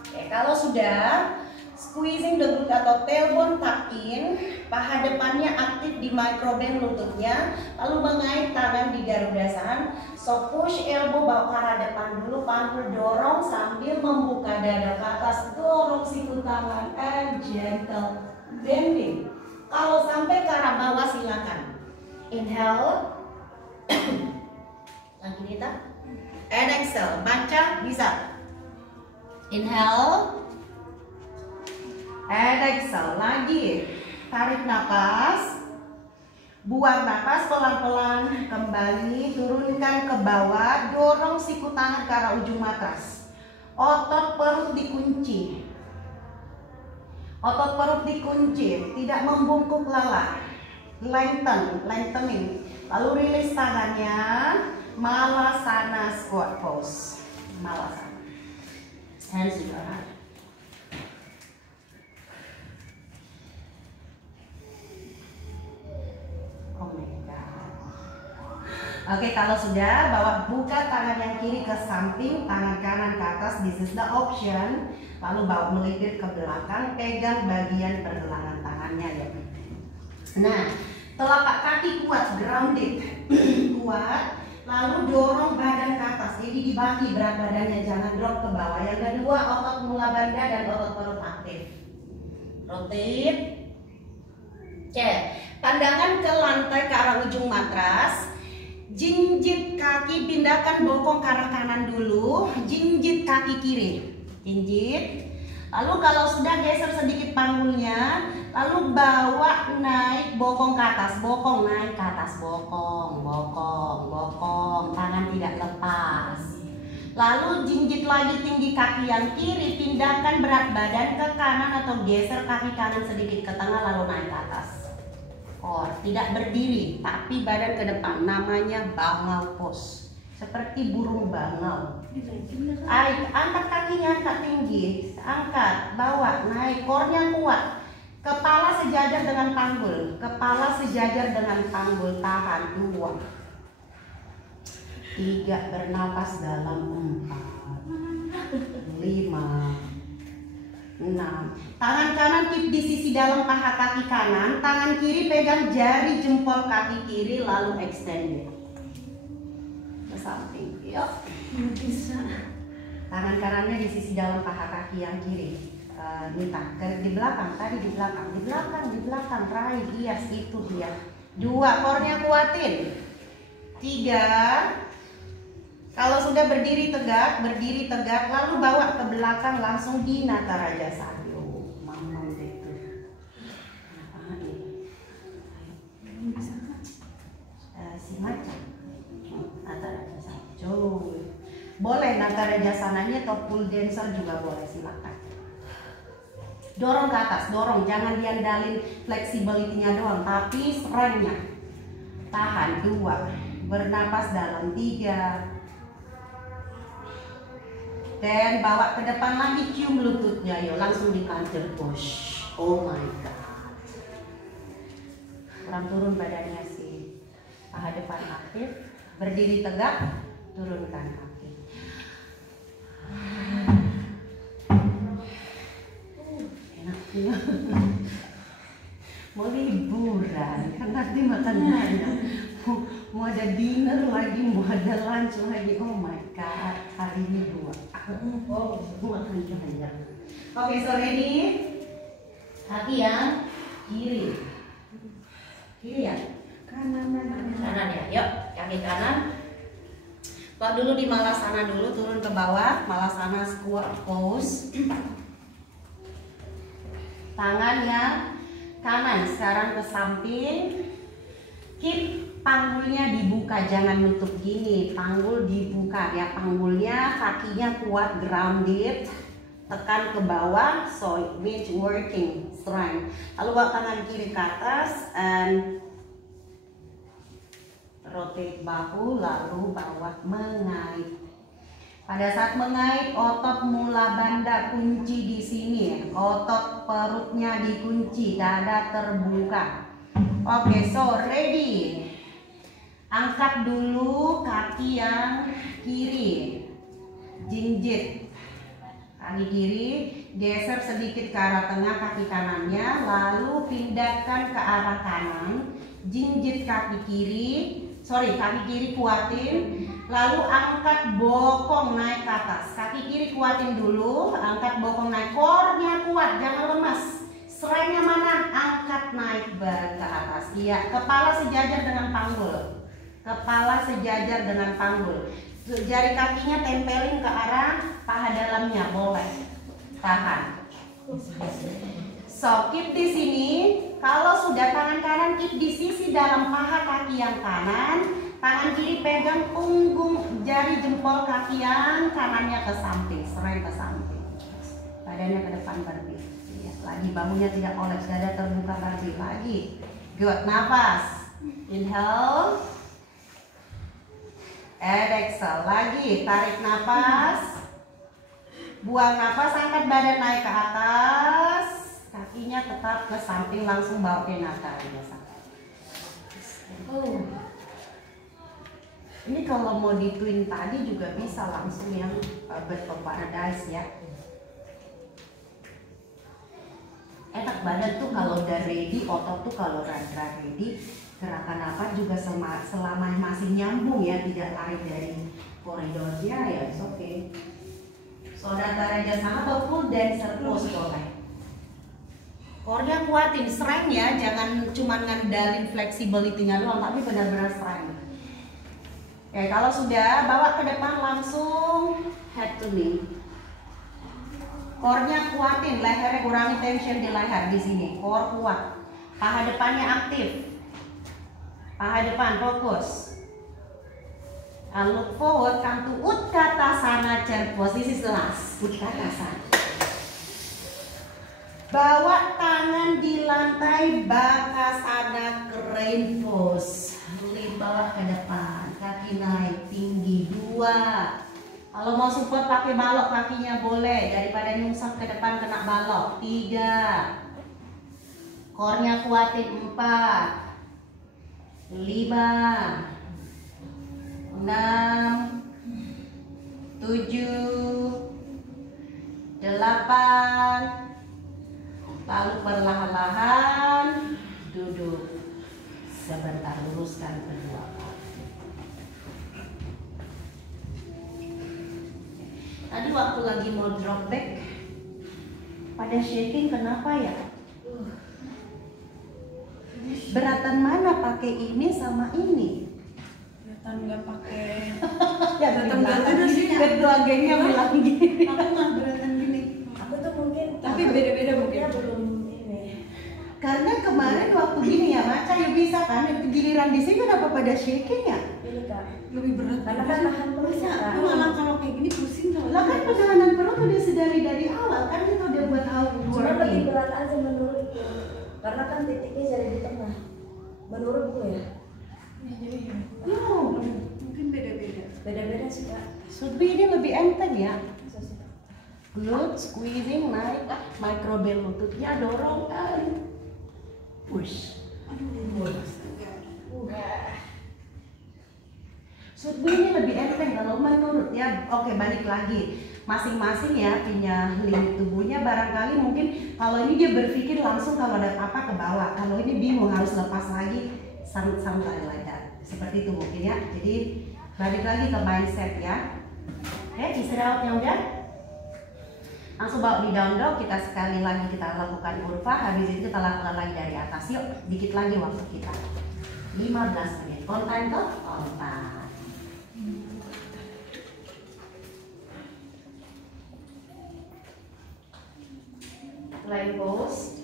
Oke, kalau sudah squeezing the glute atau tailbone tuck in, paha depannya aktif di microband lututnya, lalu mengait tangan di garuda san. So push elbow bawa ke arah depan dulu, panggul dorong sambil membuka dada ke atas, dorong siku tangan and gentle bending. Kalau sampai ke arah bawah silakan. Inhale. Lagi kita. And exhale. Baca bisa. Inhale. And exhale. Lagi. Tarik nafas. Buang nafas pelan-pelan. Kembali. Turunkan ke bawah. Dorong siku tangan ke arah ujung matras. Otot perut dikunci. Otot perut dikunci. Tidak membungkuk lelah. Lengthening. Lalu rilis tangannya. Malasana squat pose. Malasana. Hands in your heart. Oh my God. Oke, kalau sudah, buka tangan yang kiri ke samping, tangan kanan ke atas. This is the option. Lalu bawa melipir ke belakang, pegang bagian pergelangan tangannya ya. Nah, telapak kaki kuat, grounded, kuat. Lalu dorong badan ke atas. Jadi dibagi berat badannya, jangan drop ke bawah. Yang kedua, otot mula banda dan otot perut aktif. Rotate. Cek. Pandangan ke lantai ke arah ujung matras. Jinjit kaki, pindahkan bokong ke arah kanan dulu. Jinjit kaki kiri. Jinjit. Lalu kalau sudah geser sedikit panggulnya. Lalu bawa naik bokong ke atas. Bokong naik ke atas. Bokong. Tangan tidak lepas. Lalu jinjit lagi tinggi kaki yang kiri. Pindahkan berat badan ke kanan atau geser kaki kanan sedikit ke tengah lalu naik ke atas. Tidak berdiri, tapi badan ke depan. Namanya bangal pose. Seperti burung bangal. Angkat kakinya, angkat tinggi. Angkat, bawa, naik. Core-nya kuat. Kepala sejajar dengan panggul. Tahan. 2, 3, bernapas dalam. 4, 5, 6. Tangan kanan keep di sisi dalam paha kaki kanan. Tangan kiri pegang jari jempol kaki kiri lalu extend ke samping. Yuk. Bisa. Tangan kanannya di sisi dalam paha kaki yang kiri. Nita, di belakang. Tadi di belakang. Right, yes, itu dia. 2, core-nya kuatin. 3. Kalau sudah berdiri tegak, lalu bawa ke belakang langsung di Nataraja Sayo. Mama itu. Si macan. Nataraja Sayo. Boleh Nataraja sananya atau pool dancer juga boleh, silakan. Dorong ke atas, jangan diandalin flexibility-nya doang, tapi strength-nya. Tahan. 2, bernapas dalam. 3. Dan bawa ke depan lagi, cium lututnya, yuk langsung di counter push. Oh my God. Kurang turun badannya sih. Paha depan aktif, berdiri tegak, turunkan kaki. Enaknya. Mau liburan, kan nanti makan banyak. Mau ada ada dinner lagi, mau ada lunch lagi. Oh my god, hari ini 2. Oh, makan banyak. Oke, so ready? Kaki yang kiri. Kiri ya? Kanan. Kanan ya. Yuk, kaki kanan. Buat dulu di malasana dulu, turun ke bawah, malasana squat pose. Tangan yang kanan sekarang ke samping. Keep panggulnya dibuka, jangan nutup gini. Panggul dibuka ya, panggulnya, kakinya kuat, grounded. Tekan ke bawah, so it means working strength. Lalu bawa tangan kiri ke atas and rotate bahu, lalu bawa mengait. Pada saat mengait, otot mula banda kunci di sini, otot perutnya dikunci, dada terbuka. Oke, so ready. Angkat dulu kaki yang kiri, jinjit. Kaki kiri, geser sedikit ke arah tengah kaki kanannya, lalu pindahkan ke arah kanan, jinjit kaki kiri kuatin, lalu angkat bokong naik ke atas. Kaki kiri kuatin dulu, angkat bokong naik, core-nya kuat, jangan lemas. Strength-nya mana? Angkat naik bareng ke atas. Iya, kepala sejajar dengan panggul. Kepala sejajar dengan panggul. Jari kakinya tempelin ke arah paha dalamnya, boleh. Tahan. So, keep di sini. Kalau sudah tangan kanan keep di sisi dalam paha kaki yang kanan, tangan kiri pegang punggung jari jempol kaki yang kanannya ke samping, sering ke samping. Badannya ke depan berhenti. Ya, lagi bangunnya tidak oleh, dada terbuka berhenti lagi. Good, nafas. Inhale. Exhale lagi, tarik nafas. Buang nafas, angkat badan naik ke atas. Kakinya tetap ke samping, langsung bawa ke nata. Ini kalau mau di twin tadi juga bisa langsung yang bird of paradise ya. Enak badan tuh kalau udah ready, otot tuh kalau udah ready, gerakan apa juga selama masih nyambung ya, tidak lari dari koridornya ya, it's okay. Saudara aja sama atau full dancer pose boleh. Core-nya kuatin, strength ya, jangan cuma ngandalin flexibility-nya doang, tapi benar-benar strength. Oke, kalau sudah bawa ke depan langsung head to knee. Core-nya kuatin, lehernya kurangi tension di leher di sini. Core kuat, paha depannya aktif. Paha depan fokus. And look forward, come to Utkatasana chair pose. This is the last Utkatasana. Bawa tangan di lantai, Bakasana crane pose. Bawa ke depan, kaki naik tinggi 2. Kalau mau support pakai balok kakinya boleh, daripada nyungsap ke depan kena balok. 3. Core-nya kuatin 4. 5. 6, 7, 8, lalu perlahan-lahan duduk. Sebentar, luruskan kedua kaki. Tadi waktu lagi mau drop back, pada shaking kenapa ya? Beratan mana pakai ini sama ini? Nggak pakai Ya beratan sih, kedua gengnya bilang gini. aku nggak beratan gini, aku tuh mungkin tapi beda-beda mungkin belum ini karena kemarin waktu gini ya Maca ya bisa kan, giliran di sini kenapa pada shaking ya? ini Kak, Lebih berat. karena kan nahan terus ya Kak. Malah kalau kayak gini pusing kalau. Lah kan penahanan perut udah dari awal kan, kita udah buat how Cuma lebih working. berat aja menurutku, karena kan titiknya jadi di tengah menurutku ya. No, Mungkin Beda-beda sih Kak. should be ini lebih enteng ya. Bisa sih, Kak. Glute squeezing naik, microbell lututnya dorong kan. Push. Should be ini lebih enteng kalau menurut ya. Oke, balik lagi. Masing-masing ya punya limit tubuhnya. Barangkali mungkin kalau ini dia berpikir langsung kalau ada apa ke bawah. Kalau ini bingung harus lepas lagi, santai like that. Seperti seperti itu mungkin ya. Jadi balik lagi ke mindset ya. Oke, istirahatnya udah. Langsung bawa di down dog, kita sekali lagi kita lakukan urfa, habis itu kita lakukan lagi dari atas. Yuk, dikit lagi waktu kita. 15 menit. Kontan tuh? Kontan. Plank pose.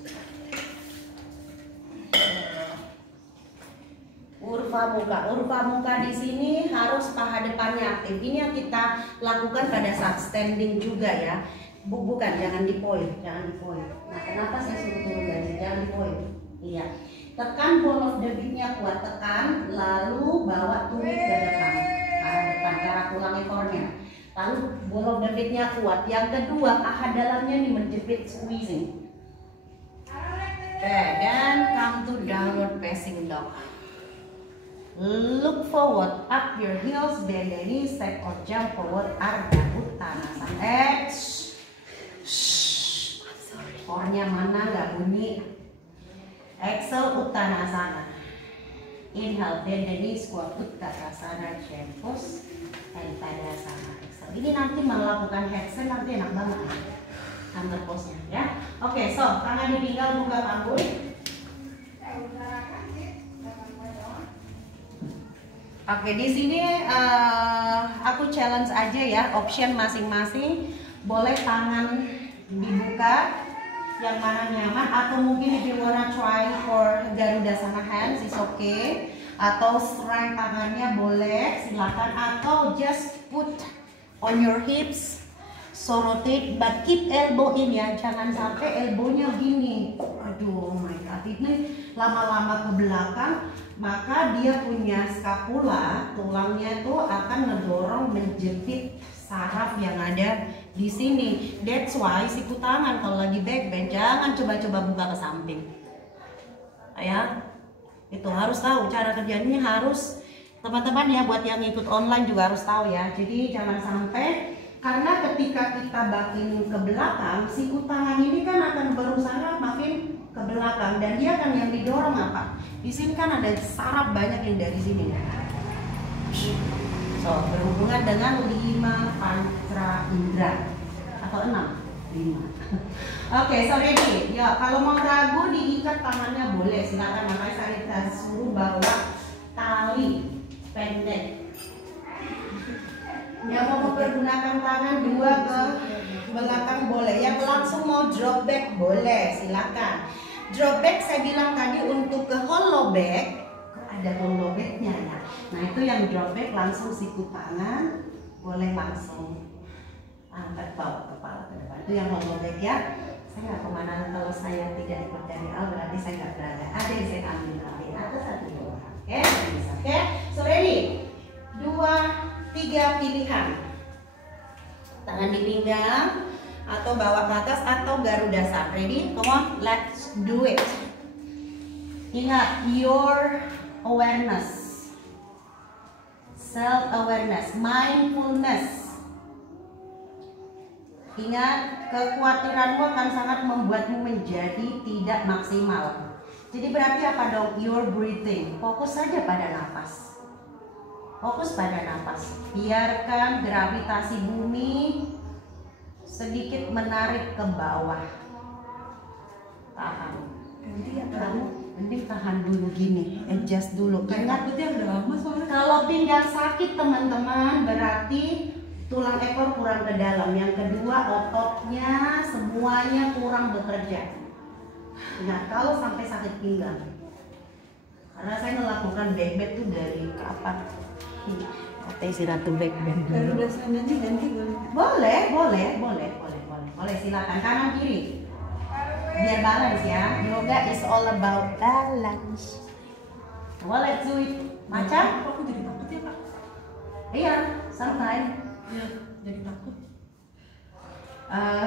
Urfa muka di sini harus paha depannya aktif. Ini yang kita lakukan pada saat standing juga ya. Bukan, jangan di point, jangan di point. Nah, kenapa saya suruh turun dari jangan di point? Iya. Tekan ball of the beat-nya kuat, tekan, lalu bawa tumit ke depan, arah depan, ke arah tulang ekornya. Lalu ball of the beat-nya kuat. Yang kedua, paha dalamnya nih menjepit, squeezing. Oke, dan come to downward facing dog. Look forward, up your heels, bend the knees, step or jump forward, Ardha Uttanasana. Core-nya mana nggak bunyi? Exhale Uttanasana. Inhale, bend the knees, squat Uttanasana, chair pose, and Tadasana. Exhale. Ini nanti melakukan handstand nanti enak banget ya. Counter pose-nya ya. Oke, so tangan di pinggang, buka panggul. Oke, di sini aku challenge aja ya, option masing-masing. Boleh tangan dibuka, yang mana nyaman, atau mungkin if you wanna try for Garudasana hands is okay, atau strength tangannya boleh, silakan, atau just put on your hips. So rotate, but keep elbow in ya, jangan sampai elbownya gini. Aduh, oh my god, ini lama-lama ke belakang, maka dia punya scapula, tulangnya tuh akan mendorong menjepit saraf yang ada di sini. That's why siku tangan kalau lagi back bend jangan coba-coba buka ke samping. Ya, itu harus tahu cara kerjanya, harus teman-teman ya, buat yang ikut online juga harus tahu ya. Jadi jangan sampai, karena ketika kita bakin ke belakang, siku tangan ini kan akan berusaha makin ke belakang, dan dia kan yang didorong apa? Di sini kan ada saraf banyak yang dari sini. So, berhubungan dengan 5 panca indera atau 6? 5. Oke, so ready. Ya, kalau mau ragu diikat tangannya boleh, silakan. Makanya saya suruh bawa tali pendek. Yang mau mempergunakan tangan 2 ke belakang boleh, yang langsung mau drop back boleh, silakan. Drop back saya bilang tadi untuk ke hollow back, ada hollow backnya ya. Nah itu yang drop back langsung siku tangan boleh langsung angkat bawa kepala ke depan. Itu yang hollow back ya. Saya nggak kemana kalau saya tidak ikut dari Al, berarti saya nggak berada. Ada yang saya ambil nanti atau 1 2. Oke, bisa. Oke, so ready. 2, 3 pilihan. Tangan di pinggang, atau bawa ke atas, atau Garudasana. Ready? Come on, let's do it. Ingat, your awareness, self awareness, mindfulness. Ingat, kekhawatiranmu akan sangat membuatmu menjadi tidak maksimal. Jadi berarti apa dong? Your breathing. Fokus saja pada nafas. Fokus pada nafas. Biarkan gravitasi bumi sedikit menarik ke bawah. Tahan. Ganti ya Kamu mending tahan dulu gini, adjust dulu. Ingat, udah lama soalnya. kalau pinggang sakit teman-teman, berarti tulang ekor kurang ke dalam. Yang kedua, ototnya semuanya kurang bekerja. Ingat, kalau sampai sakit pinggang, karena saya melakukan back bend tuh dari kapan? Kata isi ratu back bend dulu. Garudasananya ganti Boleh, silakan kanan kiri. Biar balance ya. Yoga is all about balance. Well, let's do it. Macam? Aku jadi takut ya Kak. Iya, sometimes. Iya, jadi takut.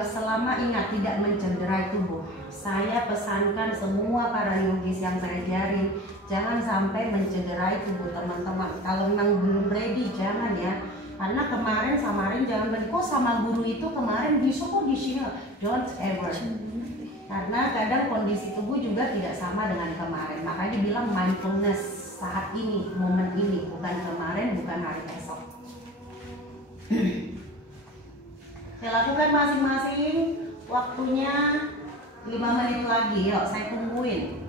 Selama ingat tidak mencederai tubuh. Saya pesankan semua para yogis yang saya ajarin, jangan sampai mencederai tubuh teman-teman. Kalau memang belum ready, jangan ya. Karena kemarin jangan beli, kok sama guru itu kemarin bisa kok di sini. Don't ever. Karena kadang kondisi tubuh juga tidak sama dengan kemarin. Makanya dibilang mindfulness saat ini, momen ini, bukan kemarin, bukan hari esok. Saya lakukan masing-masing, waktunya 5 menit lagi, yuk saya tungguin.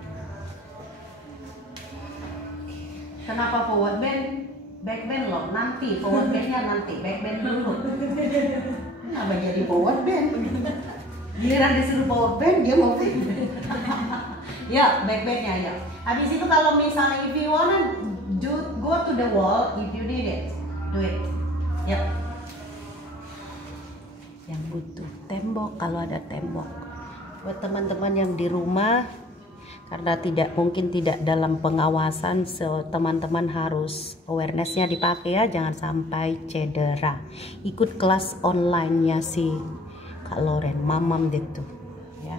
Kenapa forward bend? Back bend loh, nanti forward bandnya nanti, back bend dulu. Kenapa jadi forward bend? Giliran disuruh forward bend dia mau back bend. Ya, back bandnya ya. Habis itu kalau misalnya if you wanna go to the wall, if you need it, do it. Yuk. Yang butuh tembok, kalau ada tembok. Buat teman-teman yang di rumah, karena mungkin tidak dalam pengawasan, so teman-teman harus awarenessnya dipakai ya, jangan sampai cedera. Ikut kelas online-nya si Kak Loren, mamam itu ya.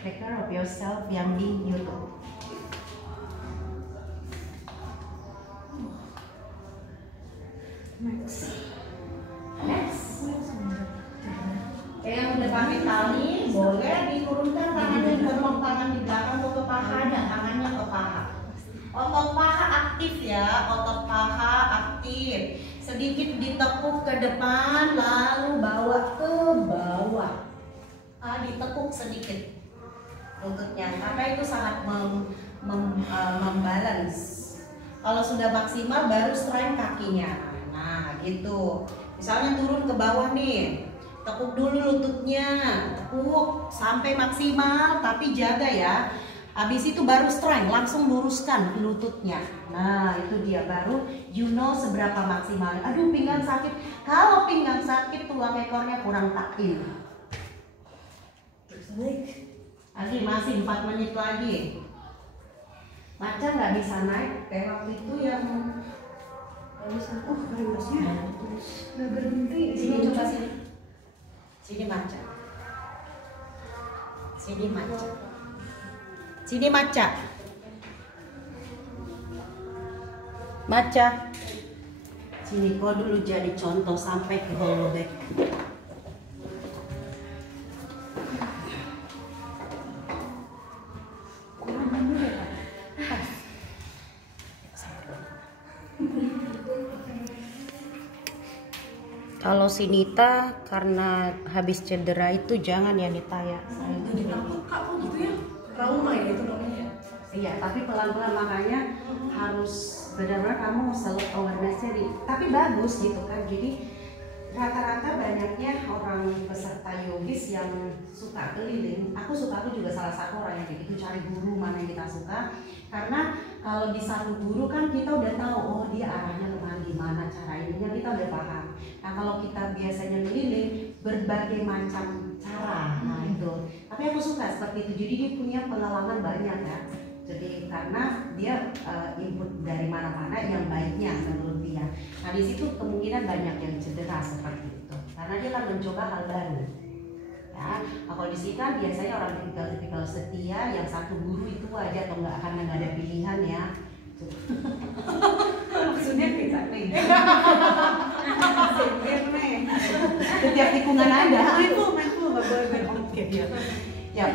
Take care of yourself yang di YouTube. Next. Yang udah pakai tali boleh diturunkan tangannya, dorong tangan di belakang ke pahanya, tangannya ke paha. Otot paha aktif ya, otot paha aktif. Sedikit ditekuk ke depan, lalu bawa ke bawah. Ditekuk sedikit lututnya, karena itu sangat membalance. Kalau sudah maksimal baru strength kakinya. Nah gitu. Misalnya turun ke bawah nih. Tekuk dulu lututnya, tekuk sampai maksimal, tapi jaga ya. Habis itu baru strength, langsung luruskan lututnya. Nah itu dia, baru you know seberapa maksimal. Aduh pinggang sakit, kalau pinggang sakit tulang ekornya kurang takin. Lagi masih 4 menit lagi. Macan nggak bisa naik, kayak waktu itu yang Berhembusnya nggak berhenti. sini, coba sini. Sini maca. Sini maca. Sini maca. Maca. Sini kau dulu jadi contoh sampai ke hollow back. Kalau si Nita karena habis cedera itu jangan ya Nita ya. Saya itu Kak gitu ya, trauma ya itu namanya. Iya, tapi pelan-pelan, makanya harus benar-benar kamu self awareness-nya tapi bagus gitu kan. Jadi rata-rata banyaknya orang peserta yogis yang suka keliling. Aku juga salah satu orang yang begitu, cari guru mana yang kita suka. Karena kalau di satu guru kan kita udah tahu, oh dia arahnya kemana, gimana cara ininya, kita udah paham. Nah kalau kita biasanya keliling berbagai macam cara, nah itu. Tapi aku suka seperti itu, jadi dia punya pengalaman banyak ya. Jadi karena dia input dari mana-mana yang baiknya menurut dia. Nah di situ kemungkinan banyak yang cedera seperti itu, karena dia akan mencoba hal baru. Ya, kalau di sini kan biasanya orang tipikal setia, yang satu guru itu aja atau enggak, karena nggak ada pilihan ya. Maksudnya kita nih. Setiap tikungan ada. Mindful, nggak boleh berpikir dia. Ya.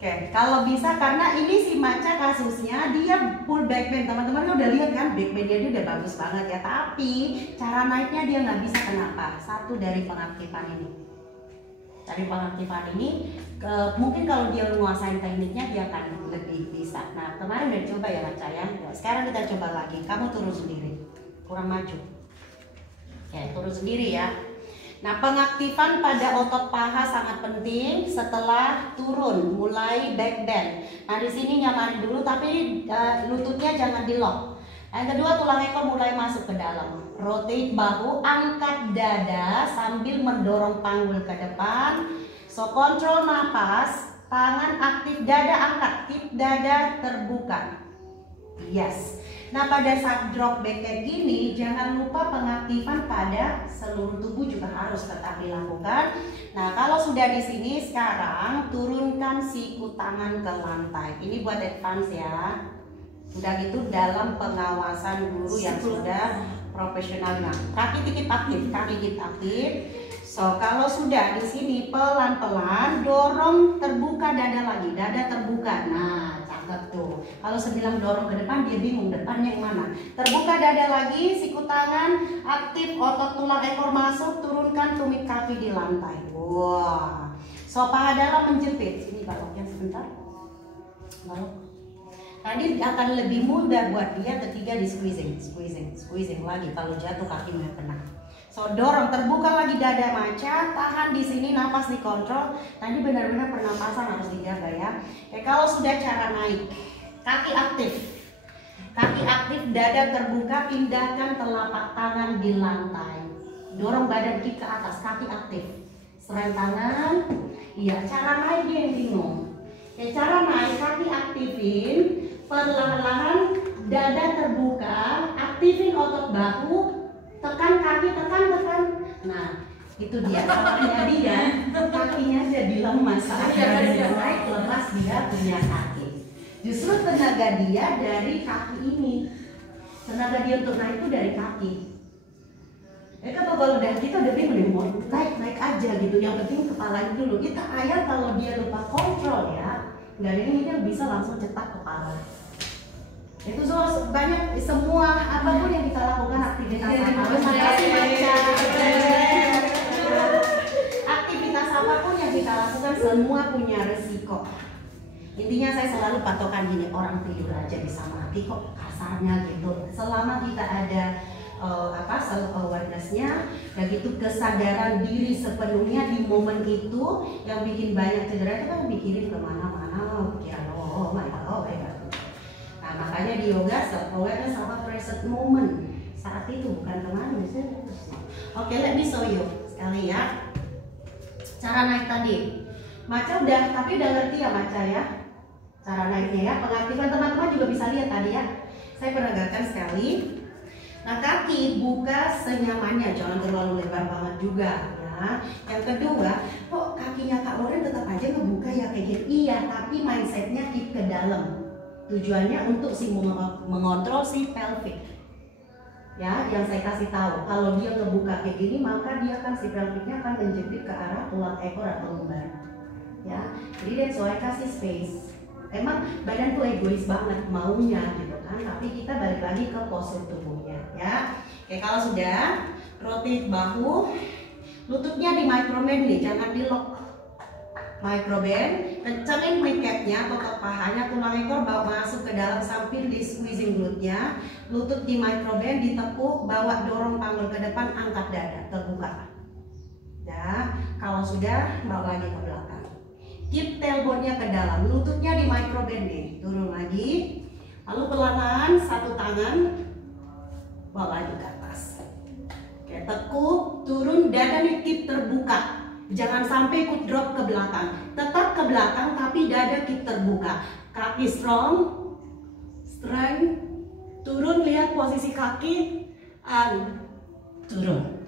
Oke, kalau bisa, karena ini si Maca kasusnya dia full back bend. Teman-teman kan udah lihat kan back bend dia udah bagus banget ya. Tapi cara naiknya dia nggak bisa, kenapa? Satu dari pengaktifan ini. Dari pengaktifan ini, mungkin kalau dia menguasai tekniknya dia akan lebih bisa. Nah kemarin udah coba ya Maca ya. Sekarang kita coba lagi. Kamu turun sendiri, kurang maju. Ya turun sendiri ya. Nah, pengaktifan pada otot paha sangat penting setelah turun, mulai back bend. Nah, di sini nyamarin dulu, tapi lututnya jangan di lock. Yang kedua, tulang ekor mulai masuk ke dalam. Rotate bahu, angkat dada sambil mendorong panggul ke depan. So, kontrol napas, tangan aktif, dada angkat, tip dada terbuka. Yes. Nah pada saat drop back kayak gini, jangan lupa pengaktifan pada seluruh tubuh juga harus tetap dilakukan. Nah kalau sudah di sini, sekarang turunkan siku tangan ke lantai. Ini buat advance ya. Udah gitu dalam pengawasan guru yang sudah profesional. Nah, kaki dikit aktif, kaki dikit aktif. So kalau sudah di sini pelan-pelan dorong terbuka dada lagi, dada terbuka. Nah cakep. mantap tuh. Kalau sebilang dorong ke depan dia bingung depannya yang mana. Terbuka dada lagi, siku tangan aktif, otot tulang ekor masuk, turunkan tumit kaki di lantai. Wah. So paha dalam menjepit. Sini baloknya sebentar. Balok. Tadi akan lebih mudah buat dia ketika di squeezing lagi kalau jatuh kakinya kena. So dorong, terbuka lagi dada maca, tahan di sini, napas dikontrol. Tadi benar-benar pernapasan harus dijaga ya. Oke, kalau sudah cara naik, kaki aktif, dada terbuka, pindahkan telapak tangan di lantai. Dorong badan ke atas, kaki aktif. Seren tangan, iya. Cara naik dia yang bingung. Oke, cara naik kaki aktifin, perlahan-lahan dada terbuka, aktifin otot bahu. Tekan kaki, tekan. Nah, itu dia salahnya dia. Kakinya jadi lemas saat dia naik, lemas dia punya kaki. Justru tenaga dia dari kaki ini. Tenaga dia untuk naik itu dari kaki. Kalau kita udah bingung mau naik aja gitu. Yang penting kepalanya dulu. Kita ayat kalau dia lupa kontrol ya, nggak ada ini dia bisa langsung cetak kepala. Itu banyak semua apapun yang kita lakukan aktivitas aktivitas apapun yang kita lakukan semua punya resiko. Intinya saya selalu patokan gini, orang tidur aja bisa mati kok kasarnya gitu. Selama kita ada self awareness-nya, dan gitu kesadaran diri sepenuhnya di momen itu, yang bikin banyak cedera itu kan mikirin kemana-mana, pikiran oh my god. Nah, makanya di yoga self awareness sama present moment saat itu, bukan kemana. Oke, let me show you sekali ya cara naik tadi. Maca udah, tapi udah ngerti ya Maca ya cara naiknya ya. Pengaktifan teman-teman juga bisa lihat tadi ya, saya peragakan sekali. Nah, kaki buka senyamannya, jangan terlalu lebar banget juga ya. Yang kedua, kok kakinya Kak Loren tetap aja ngebuka ya kayak gini? Iya, tapi mindsetnya keep ke dalam. Tujuannya untuk mengontrol si pelvic. Ya, yang saya kasih tahu, kalau dia ngebuka kayak gini, maka dia kan si pelvicnya akan menjepit ke arah tulang ekor atau lumbar. Ya, jadi that's why kasih space. Emang badan tuh egois banget maunya gitu kan, tapi kita balik lagi ke postur tubuhnya ya. Oke, kalau sudah rotate bahu, lututnya di microbend nih, jangan di lock. Microbend, kencangin kneecapnya, otot pahanya, tulang ekor bawa masuk ke dalam sambil di squeezing glute-nya. Lutut di microbend, ditekuk, bawa dorong panggul ke depan, angkat dada, terbuka. Ya, kalau sudah bawa lagi ke belakang. Keep tailbone-nya ke dalam, lututnya di microbend nih, turun lagi. Lalu pelan-pelan satu tangan bawa lagi ke atas. Oke, tekuk, turun, dada nih keep terbuka. Jangan sampai ikut drop ke belakang. Tetap ke belakang tapi dada keep terbuka. Kaki strong, strength, turun, lihat posisi kaki, turun.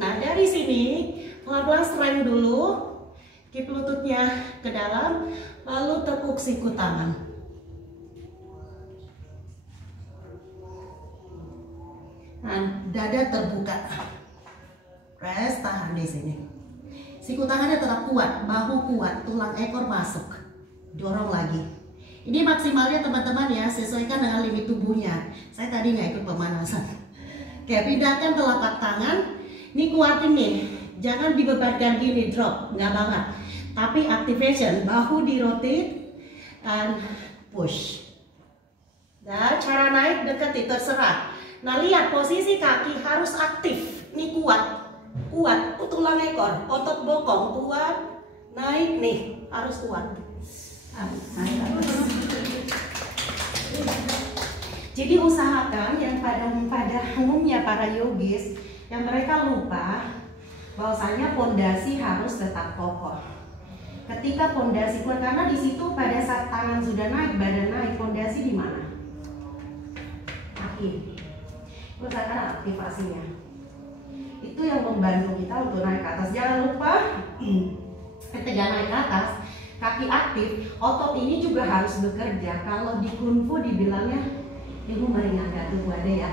Nah dari sini pelan-pelan strength dulu, keep lututnya ke dalam, lalu tekuk siku tangan. Nah, dada terbuka. Rest, tahan di sini. Siku tangannya tetap kuat, bahu kuat, tulang ekor masuk. Dorong lagi. Ini maksimalnya teman-teman ya, sesuaikan dengan limit tubuhnya. Saya tadi nggak ikut pemanasan. Oke, pindahkan telapak tangan. Ini kuatin nih, jangan dibebankan gini, drop, nggak banget. Tapi activation, bahu di rotate and push. Nah, cara naik deketi, terserah. Nah, lihat posisi kaki harus aktif. Ini kuat. Kuat, tulang ekor, otot bokong kuat, naik nih, harus kuat. Jadi usahakan yang pada umumnya para yogis yang mereka lupa bahwasanya pondasi harus tetap kokoh. Ketika pondasi kuat, karena di situ pada saat tangan sudah naik, badan naik, pondasi di mana? Kaki. Usahakan aktivasinya. Itu yang membantu kita untuk naik ke atas. Jangan lupa ketika naik ke atas, kaki aktif, otot ini juga harus bekerja. Kalau di Kung Fu dibilangnya ilmu meringankan tubuh, ada ya.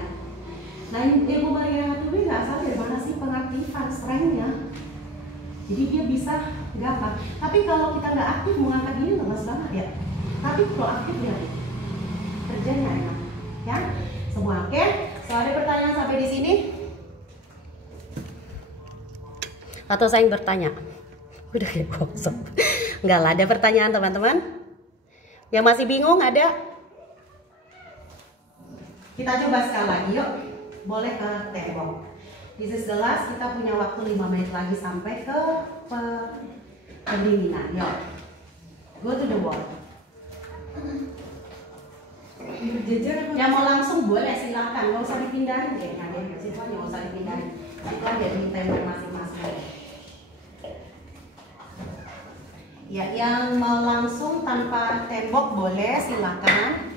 Nah, ilmu meringankan tubuh nggak asal dari mana sih? Pengaktifan strength-nya. Jadi dia bisa gampang. Tapi kalau kita nggak aktif mengangkat ini lemas banget ya. tapi proaktif ya, kerjanya enak, ya. Semua oke? So, ada pertanyaan sampai di sini? Atau saya yang bertanya? Udah kayak kosong. Enggak lah, ada pertanyaan teman-teman? Yang masih bingung ada? Kita coba sekali lagi yuk. Boleh ke tembok. This is the last, kita punya waktu 5 menit lagi sampai ke pendinginan. Yuk. Go to the wall. Yang mau langsung boleh silakan, nggak usah dipindahin deh. Nah, dia siswanya nggak usah dipindahin. Itu aja di tembok masing-masing. Ya, yang mau langsung tanpa tembok boleh silakan.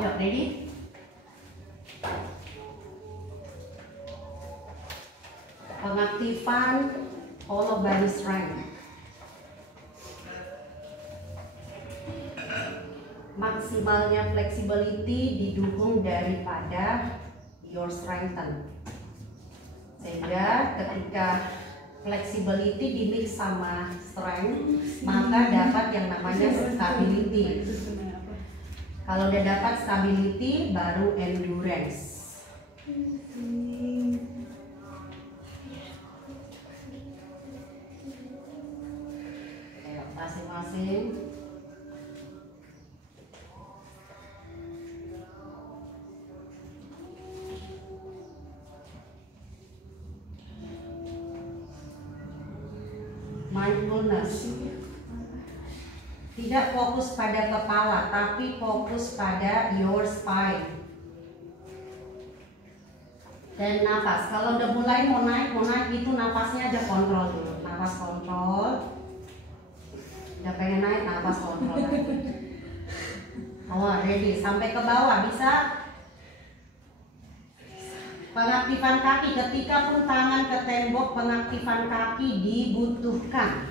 Yuk, ready? Pengaktifan whole body strength. Maksimalnya flexibility didukung daripada your strengthen. Sehingga ketika flexibility dimix sama strength, maka dapat yang namanya stability. Kalau udah dapat stability, baru endurance. Masing-masing. Mindfulness. Tidak fokus pada kepala, tapi fokus pada your spine. Dan nafas. Kalau udah mulai mau naik itu nafasnya aja kontrol dulu. Nafas kontrol. Udah pengen naik, nafas kontrol lagi. Oh, ready. Sampai ke bawah bisa. Pengaktifan kaki. Ketika pun tangan ke tembok, pengaktifan kaki dibutuhkan.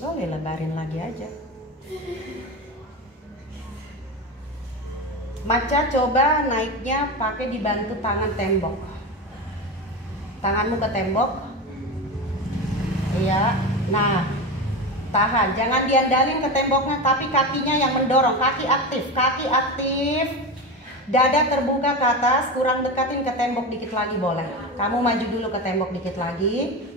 Boleh lebarin lagi aja. Maca coba naiknya pakai dibantu tangan tembok. Tanganmu ke tembok. Iya. Nah, tahan. Jangan diandalin ke temboknya, tapi kakinya yang mendorong. Kaki aktif. Kaki aktif. Dada terbuka ke atas. Kurang dekatin ke tembok dikit lagi boleh. Kamu maju dulu ke tembok dikit lagi.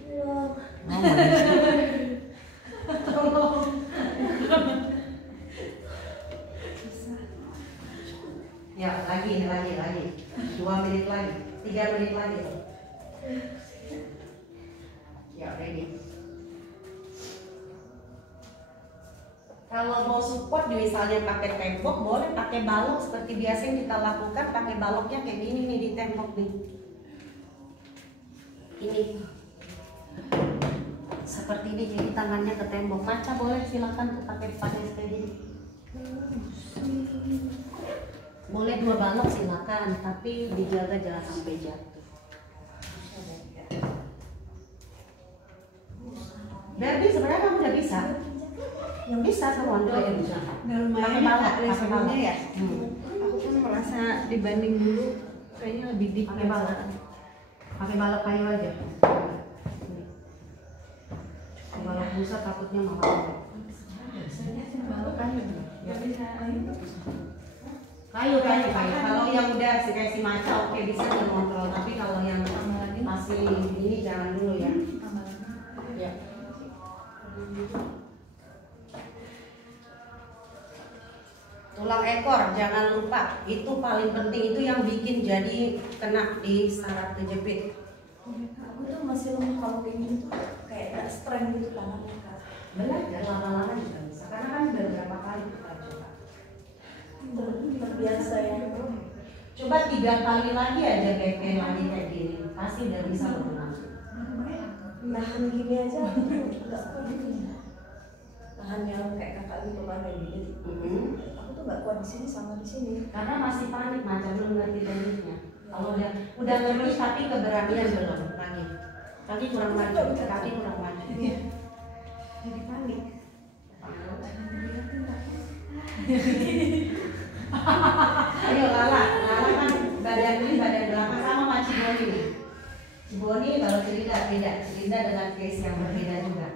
Ya, lagi. 2 menit lagi. 3 menit lagi. Ya, ready. Kalau mau support misalnya pakai tembok, boleh pakai balok seperti biasa yang kita lakukan. Pakai baloknya kayak gini nih di tembok nih. Ini seperti ini, jadi tangannya ke tembok. Maca boleh silakan tuh pakai seperti ini. Boleh 2 balok silakan, tapi dijaga jangan sampai jatuh. Berarti sebenarnya kamu udah bisa. Yang bisa sama Ando ya bisa. Pakai balok, pakai balok ya. Aku pun merasa dibanding dulu kayaknya lebih deep. Pakai balok. Pakai balok kayu aja. Balok busa takutnya mahal. Balok kayu. Ya bisa Kayu. Kalau yang udah kayak si Maca oke bisa dikontrol, tapi kalau yang masih ini jangan dulu ya. Ya. Tulang ekor jangan lupa, itu paling penting, itu yang bikin jadi kena di syarat kejepit. Aku tuh masih lemah kalau kayak gitu, kayak gak strength gitu tangannya Kak. Belajar lama-lama juga bisa, karena kan udah berapa kali kita coba. Terbiasa ya. Coba 3 kali lagi aja backend lagi kayak gini, pasti udah bisa berenang. Nahan gini aja, nggak kuat gitu. Nahan yang kayak kakak gitu kan kayak gini. Aku tuh nggak kuat di sini sama di sini. Karena masih panik, macam belum ngerti tekniknya. Kalau udah ngerti tapi keberanian belum lagi. Kaki kurang maju, kaki kurang maju. Jadi panik. Ayo Lala kan badan ini badan belakang sama sama Ciboni nih. Ciboni kalau Cilinda beda, Cilinda dengan case yang berbeda juga.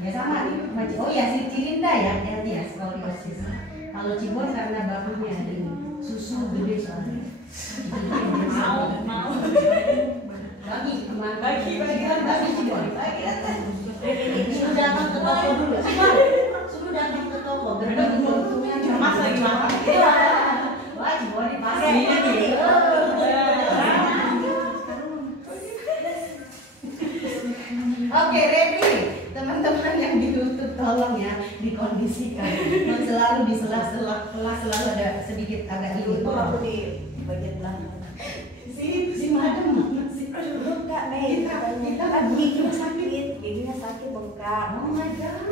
Ya sama nih, oh ya si Cilinda ya, L-nya skoliosis. Kalau Cibon karena bahunya ini susu gede soalnya. Mau. Bagi Cibon. Suruh datang ke toko dulu. Cibon, suruh datang ke toko. Berbagi keuntungan. Mas lagi makan. Wah Cibon dipasang. Oke, ready. Teman-teman yang di YouTube tolong ya dikondisikan. Selalu di sela-sela kelas selalu ada sedikit agak Itu itu. aku di bagian belakang. Si madem si Bengkak, Mei. Kita kan giginya sakit bengkak. Oh my god.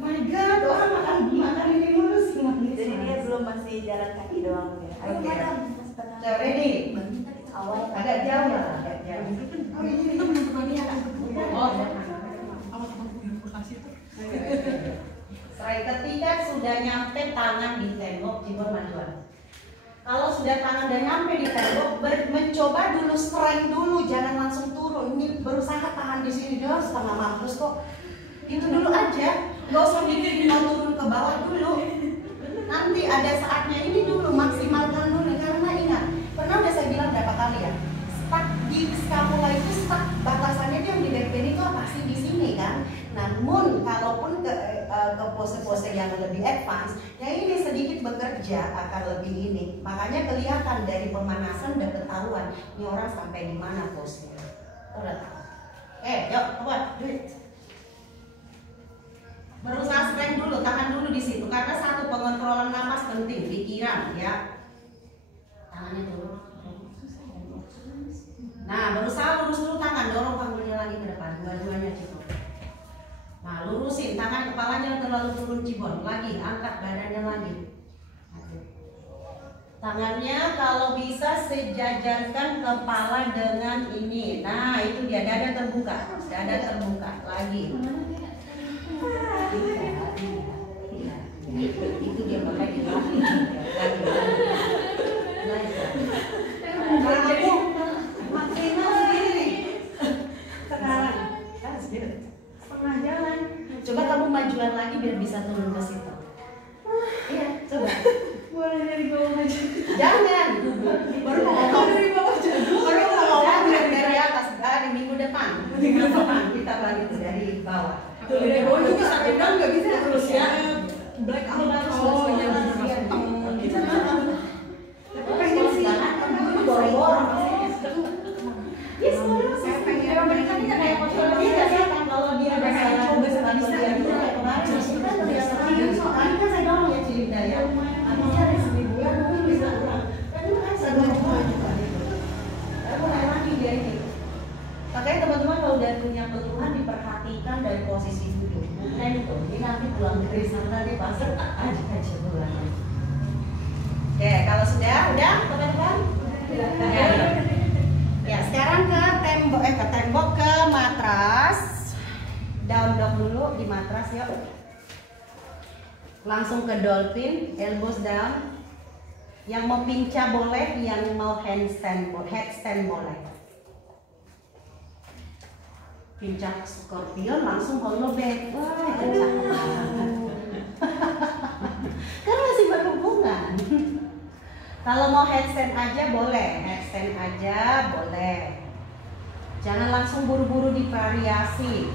My god, orang makan ini mulu sih. Jadi dia belum masih jalan kaki doang ya. Ayo Oke. madam. So ready. Awal Agak jauh lah, agak jauh. Oh ini Oh. Strike ketiga sudah nyampe tangan di tembok, Cibon majuan. Kalau sudah tangan dan nyampe di tembok, mencoba dulu strike dulu, jangan langsung turun. Ini berusaha tahan di sini dulu, setengah mampus kok. Itu dulu aja, nggak usah mikir mau turun ke bawah dulu. Nanti ada saatnya ini dulu, maksimalkan dulu. Karena ingat, pernah udah saya bilang berapa kali ya, stuck di scapula itu stuck, batasannya itu yang di backbone itu pasti di sini kan. Namun kalaupun ke pose-pose yang lebih advance, yang ini sedikit bekerja akan lebih ini. Makanya kelihatan dari pemanasan udah ketahuan ini orang sampai di mana posenya. Udah tahu. Yuk, buat duit. Berusaha strength dulu, tahan dulu di situ karena satu pengontrolan napas penting, pikiran ya. Tangannya dulu. Nah, berusaha lurus dulu tangan, dorong panggulnya lagi ke depan, dua-duanya Cibon. Nah, lurusin tangan, kepalanya terlalu turun Cibon, lagi angkat badannya lagi. Tangannya kalau bisa sejajarkan kepala dengan ini. Nah, itu dia dada terbuka, lagi. Itu dia pakai di lagi. Maksimal sendiri. Sekarang kan setengah jalan. Coba kamu majuan lagi biar bisa turun ke situ. Iya, coba. Boleh dari bawah aja. Jangan. Baru mau Dari bawah aja. dari atas. Di minggu depan. Kita balik dari bawah. Dari bawah juga bisa pegang nggak bisa terus ya. Black out. Oh iya. Kita pengen sih. Borong-borong. Ya semuanya saya pengen. Kalau dia coba sekali dia kayak kemarin kita terbiasa soalnya kan saya dorong ya Cilinda ya. Artinya dari 1000 bulan mungkin bisa kurang. Kan itu kan saya dorong juga gitu. Saya mulai lagi dia ini. Makanya teman-teman kalau udah punya keluhan diperhatikan dari posisi duduk. Bukan itu. Ini nanti pulang dari sana dia pasti aja pulang. Oke, kalau sudah teman-teman. Ya, sekarang ke tembok ke matras. Down dog dulu di matras yuk. Langsung ke dolphin, elbows down. Yang mau pinca boleh, yang mau headstand boleh. Pincak scorpion langsung hollow back. Wah, itu cakep banget. Kan masih berhubungan. Kalau mau headstand aja boleh. Jangan langsung buru-buru divariasi.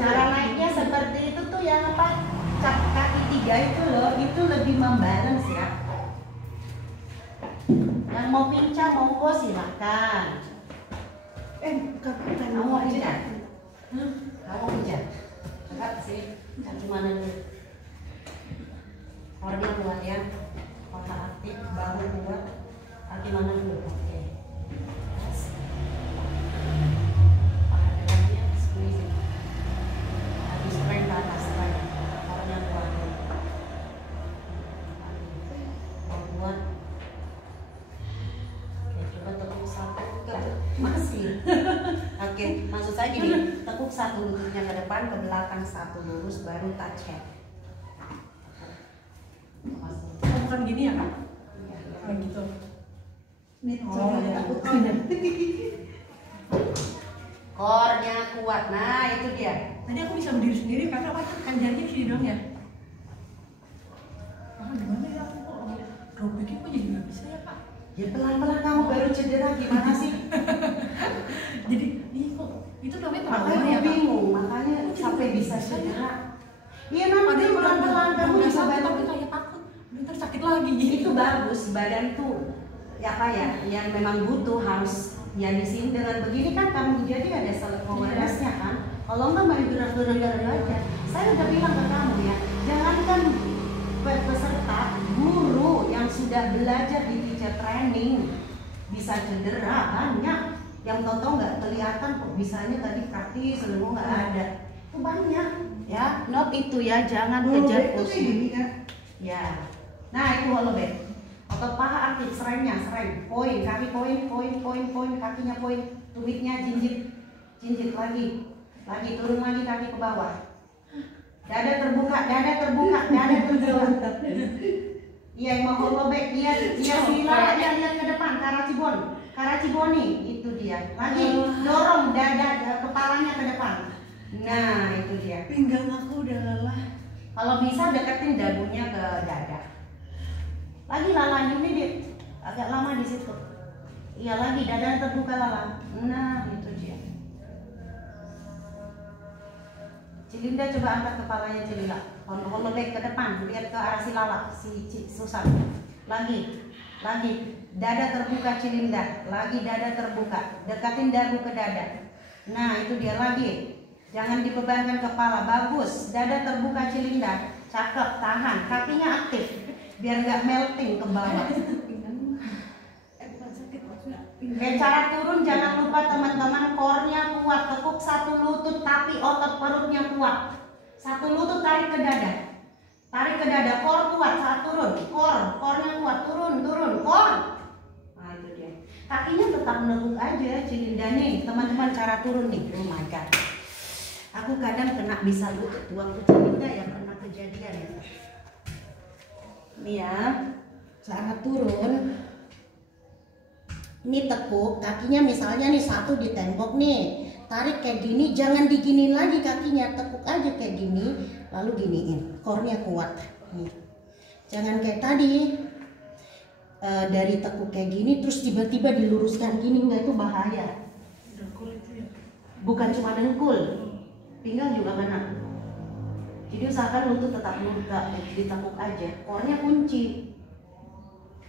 Cara naiknya seperti itu tuh yang apa? Kaki 3 itu loh, itu lebih membalance ya. Yang mau pincang monggo silakan. Kamu mau pincang? Kamu pincang? Coba sini, kaki mana dulu? Kornya kuat ya, otak aktif, bahu kuat. Kaki mana dulu? Oke. Oke, maksud saya gini, tekuk satu lututnya ke depan, ke belakang satu lurus, baru touch head. misalkan gini ya Kak? Kayak gitu. Oh, core-nya kuat. Nah, itu dia. Tadi aku bisa berdiri sendiri karena apa? Kan jarinya sini dong ya. Gimana ya aku kok drop back kok jadi nggak bisa ya Kak? Ya pelan-pelan, kamu baru cedera gimana sih? Jadi ini kok itu namanya Makanya trauma ya Kak? bingung, makanya sampai bisa cedera. Iya nanti pelan-pelan kamu bisa tapi bantu. kayak takut, ntar sakit lagi. Itu bagus, badan tuh ya apa ya, yang memang butuh harus ya di sini dengan begini kan kamu jadi ada self awareness-nya kan. Kalau enggak main gerak-gerak aja. Saya udah bilang ke kamu ya, jangankan peserta, guru yang sudah belajar di teacher training bisa cedera banyak. Yang tonton nggak kelihatan kok bisanya tadi praktis, semua nggak ada. Itu banyak ya. Not itu ya, jangan kejar posisi. Ya. Nah itu hollow back. Otot paha aktif, serengnya, sereng, poin, kaki poin, kakinya poin, tumitnya jinjit lagi, turun lagi kaki ke bawah. Dada terbuka. Iya yang mau hollow back, iya sila, lihat ke depan, Karaciboni, itu dia. Lagi dorong dada kepalanya ke depan. Nah itu dia. Pinggang aku udah lelah. Kalau bisa deketin dagunya ke dada. Lagi Lala ini dia agak lama di situ. Iya lagi dada terbuka Lala. Nah itu dia. Cilinda coba angkat kepalanya Cilinda. Hollow back ke depan, lihat ke arah si Lala, si Susan. Lagi dada terbuka Cilinda. Lagi dada terbuka. Dekatin dagu ke dada. Nah itu dia lagi. Jangan dibebankan kepala. Bagus. Dada terbuka Cilinda. Cakep. Tahan. Kakinya aktif. Biar nggak melting ke bawah. Cara turun jangan lupa teman-teman, core-nya kuat, tekuk satu lutut tapi otot perutnya kuat. Satu lutut tarik ke dada, core kuat saat turun, core-nya kuat, turun, core. Nah itu dia. Kakinya tetap meneguk aja, Cilinda nih, teman-teman cara turun nih. Oh my god. Aku kadang kena bisa lutut, waktu Cilinda yang pernah kejadian ya. Nih ya, cara turun. Ini tekuk, kakinya misalnya nih satu di tembok nih. Tarik kayak gini, jangan diginiin lagi kakinya, tekuk aja kayak gini, lalu giniin. Core-nya kuat. Nih. Jangan kayak tadi. Dari tekuk kayak gini terus tiba-tiba diluruskan gini, enggak, itu bahaya. Dengkul itu ya. Bukan cuma dengkul, pinggang juga kena. Jadi usahakan lutut tetap lurus, ditekuk aja. Core-nya kunci.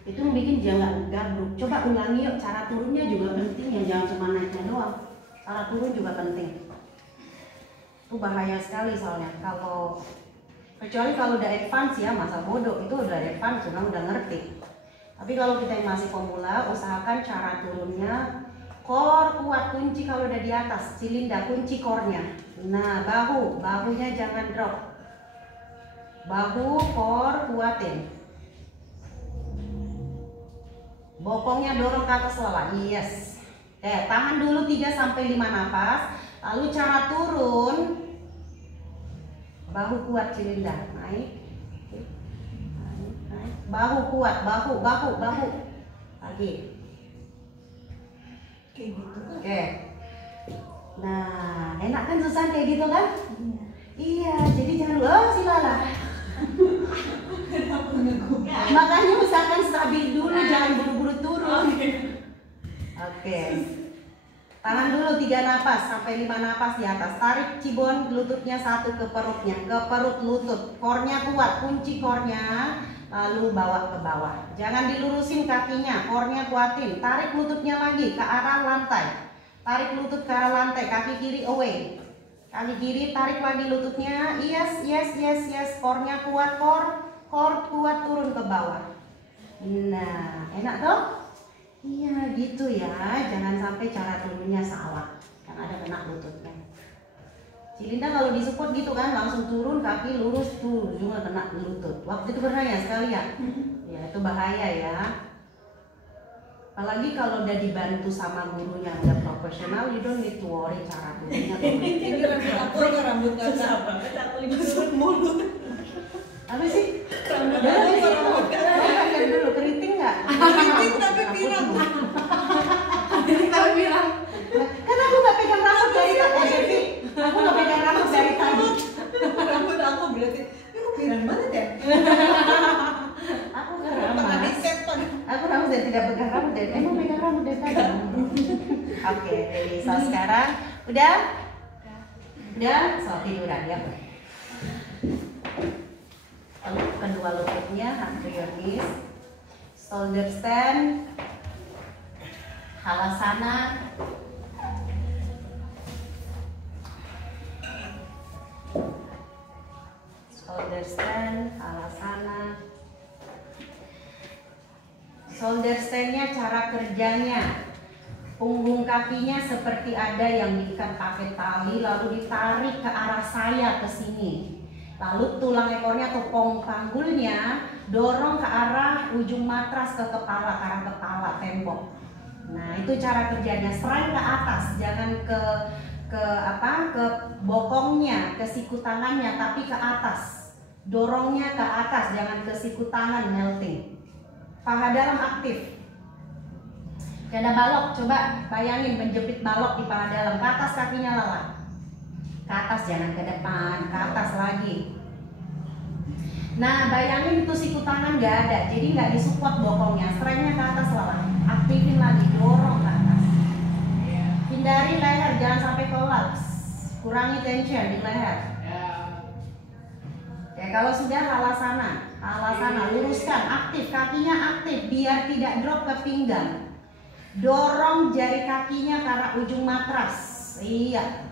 Itu yang bikin dia nggak gabruk. Coba ulangi yuk, cara turunnya juga penting ya, jangan cuma naiknya doang. Cara turun juga penting. Itu bahaya sekali soalnya kecuali kalau udah advance ya, masa bodoh itu udah advance, udah ngerti. Tapi kalau kita yang masih pemula, usahakan cara turunnya core kuat, kunci kalau udah di atas, Cilinda kunci core-nya. Nah, bahunya jangan drop. Bahu, core kuatin. Bokongnya dorong ke atas Lala. Yes. Tahan dulu 3-5 nafas. Lalu cara turun, bahu kuat Cilinda. Naik. Bahu kuat, bahu. Lagi. Kayak gitu. Oke. Nah, enak kan Susan kayak gitu kan? Iya, jadi jangan si Lala. Makanya usahakan stabil dulu, jangan buru-buru turun. Oke. Tahan dulu 3 napas sampai 5 napas di atas. Tarik cibon lututnya satu ke perutnya, ke perut lutut. Core-nya kuat, kunci core-nya. Lalu bawa ke bawah. Jangan dilurusin kakinya, core-nya kuatin. Tarik lututnya lagi ke arah lantai. Tarik lutut ke arah lantai, kaki kiri away. Kaki kiri tarik lagi lututnya. Yes. Core-nya kuat, core kuat, turun ke bawah. Nah, enak dong? Iya gitu ya. Jangan sampai cara turunnya salah, yang ada kena lututnya. Cilinda kalau disupport gitu kan, langsung turun kaki lurus tuh, juga kena lutut. Waktu itu pernah ya sekali ya? Ya itu bahaya ya. Apalagi kalau udah dibantu sama guru yang udah profesional, you don't need to worry cara turunnya. Ini rambut kakak. Mulut. Apa sih? Rambut kakak. Pipit tapi pirang. Tapi bilang Kan aku nggak pegang rambut dari tadi, Devi. Aku nggak pegang rambut dari tadi. Rambut aku berarti. Ini kok pirang banget ya? Aku Pernah keramas. disetan. Aku rambut dan tidak pegang rambut dari. Emang pegang rambut dari tadi. Oke, jadi so sekarang udah, so tiduran ya. Peluk kedua lututnya, hand to your knees, shoulder stand, halasana. Shoulder stand, halasana. Shoulder stand-nya cara kerjanya, punggung kakinya seperti ada yang diikat pakai tali lalu ditarik ke arah saya ke sini. Lalu tulang ekornya atau panggulnya dorong ke arah ujung matras ke kepala, ke arah kepala tembok. Nah, itu cara kerjanya. Serang ke atas, jangan ke bokongnya, ke siku tangannya, tapi ke atas. Dorongnya ke atas, jangan ke siku tangan melting. Paha dalam aktif. Kayak ada balok, coba bayangin menjepit balok di paha dalam. Ke atas kakinya lawan. Ke atas, jangan ke depan, ke atas lagi. Nah, bayangin itu siku tangan nggak ada, jadi nggak disupport bokongnya. Strength-nya ke atas lawan. Aktifin lagi, dorong ke atas. Hindari leher, jangan sampai kolaps. Kurangi tension di leher. Ya, kalau sudah halasana, luruskan, aktif, kakinya aktif, biar tidak drop ke pinggang. Dorong jari kakinya ke arah ujung matras. Iya,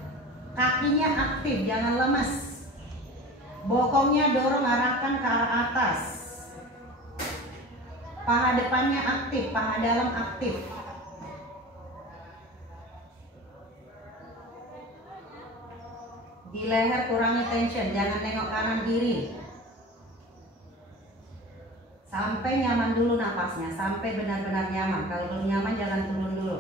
kakinya aktif, jangan lemes. Bokongnya dorong, arahkan ke arah atas. Paha depannya aktif, paha dalam aktif. Di leher kurangi tension, jangan nengok kanan kiri. Sampai nyaman dulu napasnya, sampai benar-benar nyaman. Kalau belum nyaman jangan turun dulu.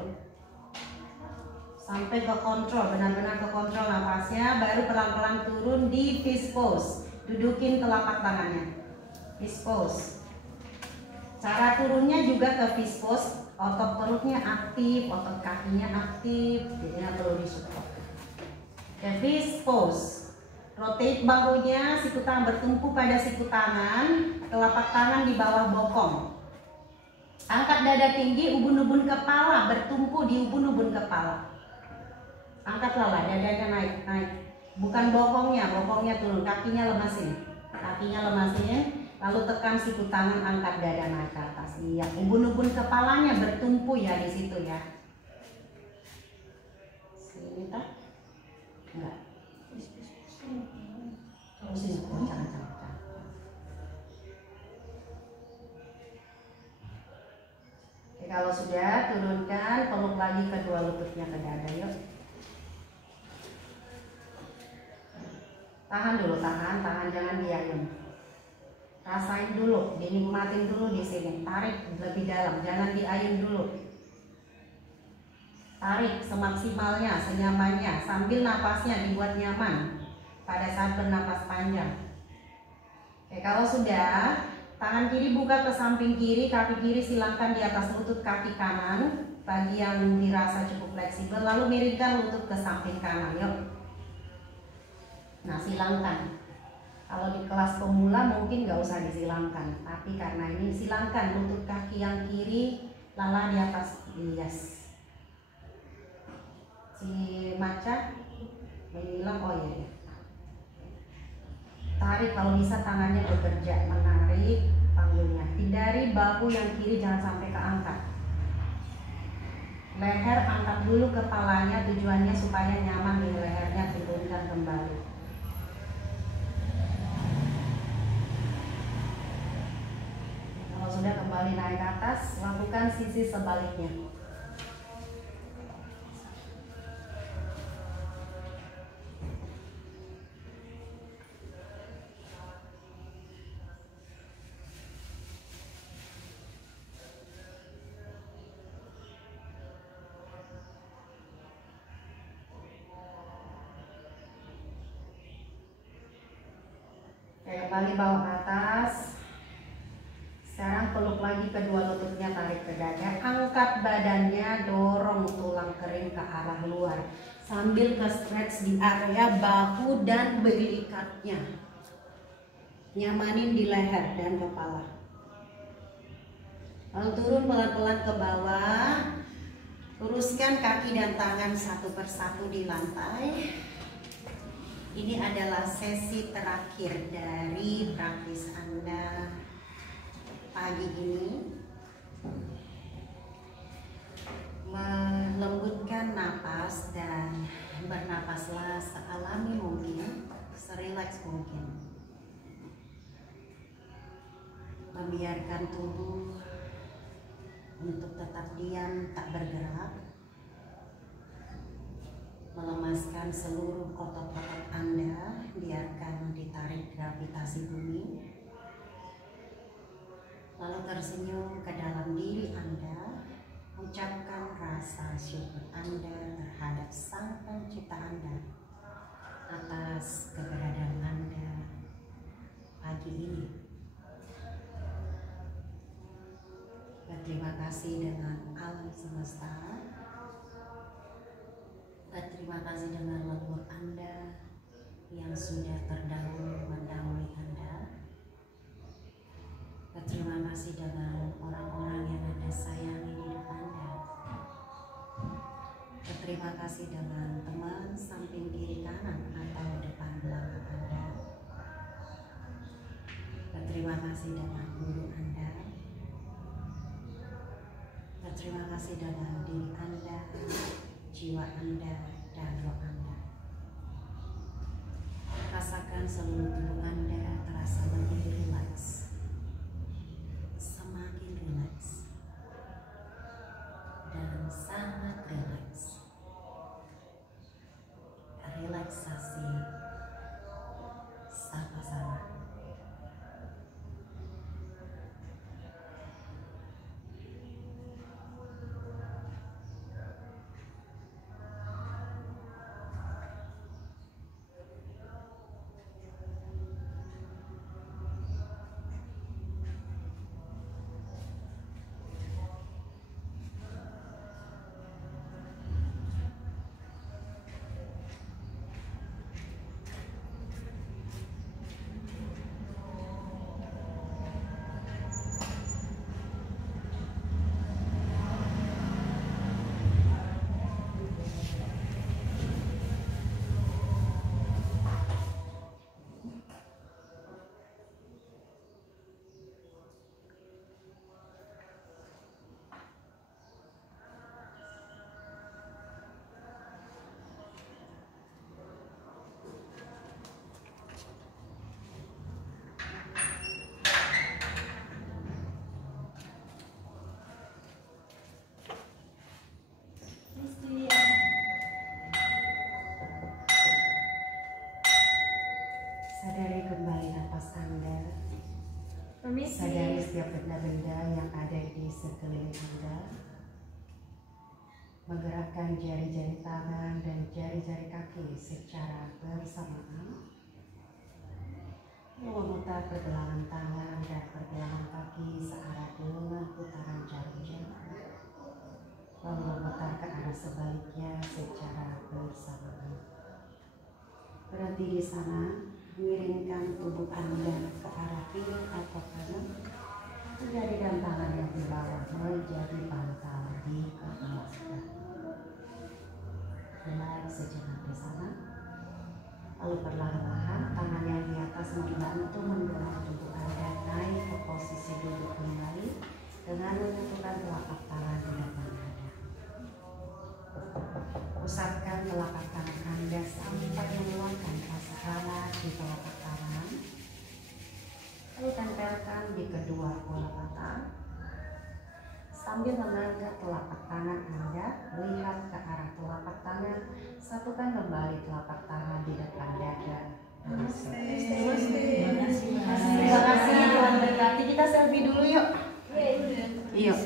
Sampai ke kontrol, benar-benar ke kontrol napasnya, baru pelan-pelan turun di fist pose. Dudukin telapak tangannya. Fist pose. Cara turunnya juga ke fist pose, otot perutnya aktif, otot kakinya aktif, jadi nggak perlu disupport. Ke fist pose. Rotate bahunya, siku tangan bertumpu pada siku tangan, telapak tangan di bawah bokong. Angkat dada tinggi, ubun-ubun kepala bertumpu di ubun-ubun kepala. Angkat lala, dadanya naik. Bukan bokongnya turun, kakinya lemasin. Lalu tekan siku tangan, angkat dada naik ke atas. Iya, ubun-ubun kepalanya bertumpu ya di situ ya. Sini tak? Enggak. Terusin, jangan. Oke, kalau sudah turunkan, peluk lagi kedua lututnya ke dada, yuk. Tahan dulu, tahan, jangan diayun. Rasain dulu, dinikmatin dulu di sini. Tarik lebih dalam, jangan diayun dulu. Tarik semaksimalnya, senyamannya, sambil napasnya dibuat nyaman pada saat bernapas panjang. Oke, kalau sudah, tangan kiri buka ke samping kiri, kaki kiri silangkan di atas lutut kaki kanan, bagi yang dirasa cukup fleksibel, lalu miringkan lutut ke samping kanan, yuk. Nah, silangkan. Kalau di kelas pemula mungkin nggak usah disilangkan, tapi karena ini silangkan lutut kaki yang kiri, lala di atas, yes. Si maca bilang, oh iya. Tarik kalau bisa tangannya bekerja, menarik panggulnya. Hindari bahu yang kiri jangan sampai keangkat. Leher angkat dulu kepalanya, tujuannya supaya nyaman di lehernya, turunkan kembali. Kalau sudah kembali naik ke atas, lakukan sisi sebaliknya. Kembali bawa ke atas. Sekarang peluk lagi kedua lututnya, tarik ke dada, angkat badannya, dorong tulang kering ke arah luar sambil ke stretch di area bahu dan belikatnya. Nyamanin di leher dan kepala. Lalu turun pelan-pelan ke bawah. Luruskan kaki dan tangan satu persatu di lantai. Ini adalah sesi terakhir dari praktis Anda pagi ini. Melembutkan napas dan bernapaslah sealami mungkin, serileks mungkin. Membiarkan tubuh untuk tetap diam, tak bergerak. Melemaskan seluruh otot-otot Anda, biarkan ditarik gravitasi bumi. Lalu tersenyum ke dalam diri Anda, ucapkan rasa syukur Anda terhadap Sang Pencipta Anda atas keberadaan Anda pagi ini. Berterima kasih dengan alam semesta. Berterima kasih dengan leluhur Anda yang sudah terdahulu mendahului Anda. Berterima kasih dengan orang-orang yang Anda sayangi di hidup Anda. Berterima kasih dengan teman samping kiri kanan atau depan belakang Anda. Berterima kasih dengan guru Anda. Berterima kasih dengan diri Anda, jiwa Anda, dan roh Anda. Rasakan seluruh tubuh Anda terasa lebih rileks, semakin rileks, dan sangat rileks. Relaksasi sama-sama. Sadari kembali napas Anda. Sadari setiap benda-benda yang ada di sekeliling Anda. Menggerakkan jari-jari tangan dan jari-jari kaki secara bersamaan. Memutar pergelangan tangan dan pergelangan kaki searah dengan putaran jarum jam. Lalu memutar ke arah sebaliknya secara bersamaan. Berhenti di sana. Miringkan tubuh Anda ke arah kiri atau kanan. Jari dan tangan yang di bawah menjadi bantal di kepala. Relax sejenak di sana. Lalu perlahan-lahan tangan yang di atas membantu mendorong tubuh Anda naik ke posisi duduk kembali dengan menyatukan telapak tangan di depan Anda. Pusatkan telapak tangan Anda sampai meluangkan rasa hangat di telapak tangan. Lalu tempelkan di kedua bola mata. Sambil mengangkat telapak tangan Anda, lihat ke arah telapak tangan. Satukan kembali telapak tangan di depan dada. Namaste. Terima kasih Tuhan berkati. Kita selfie dulu yuk. Yuk.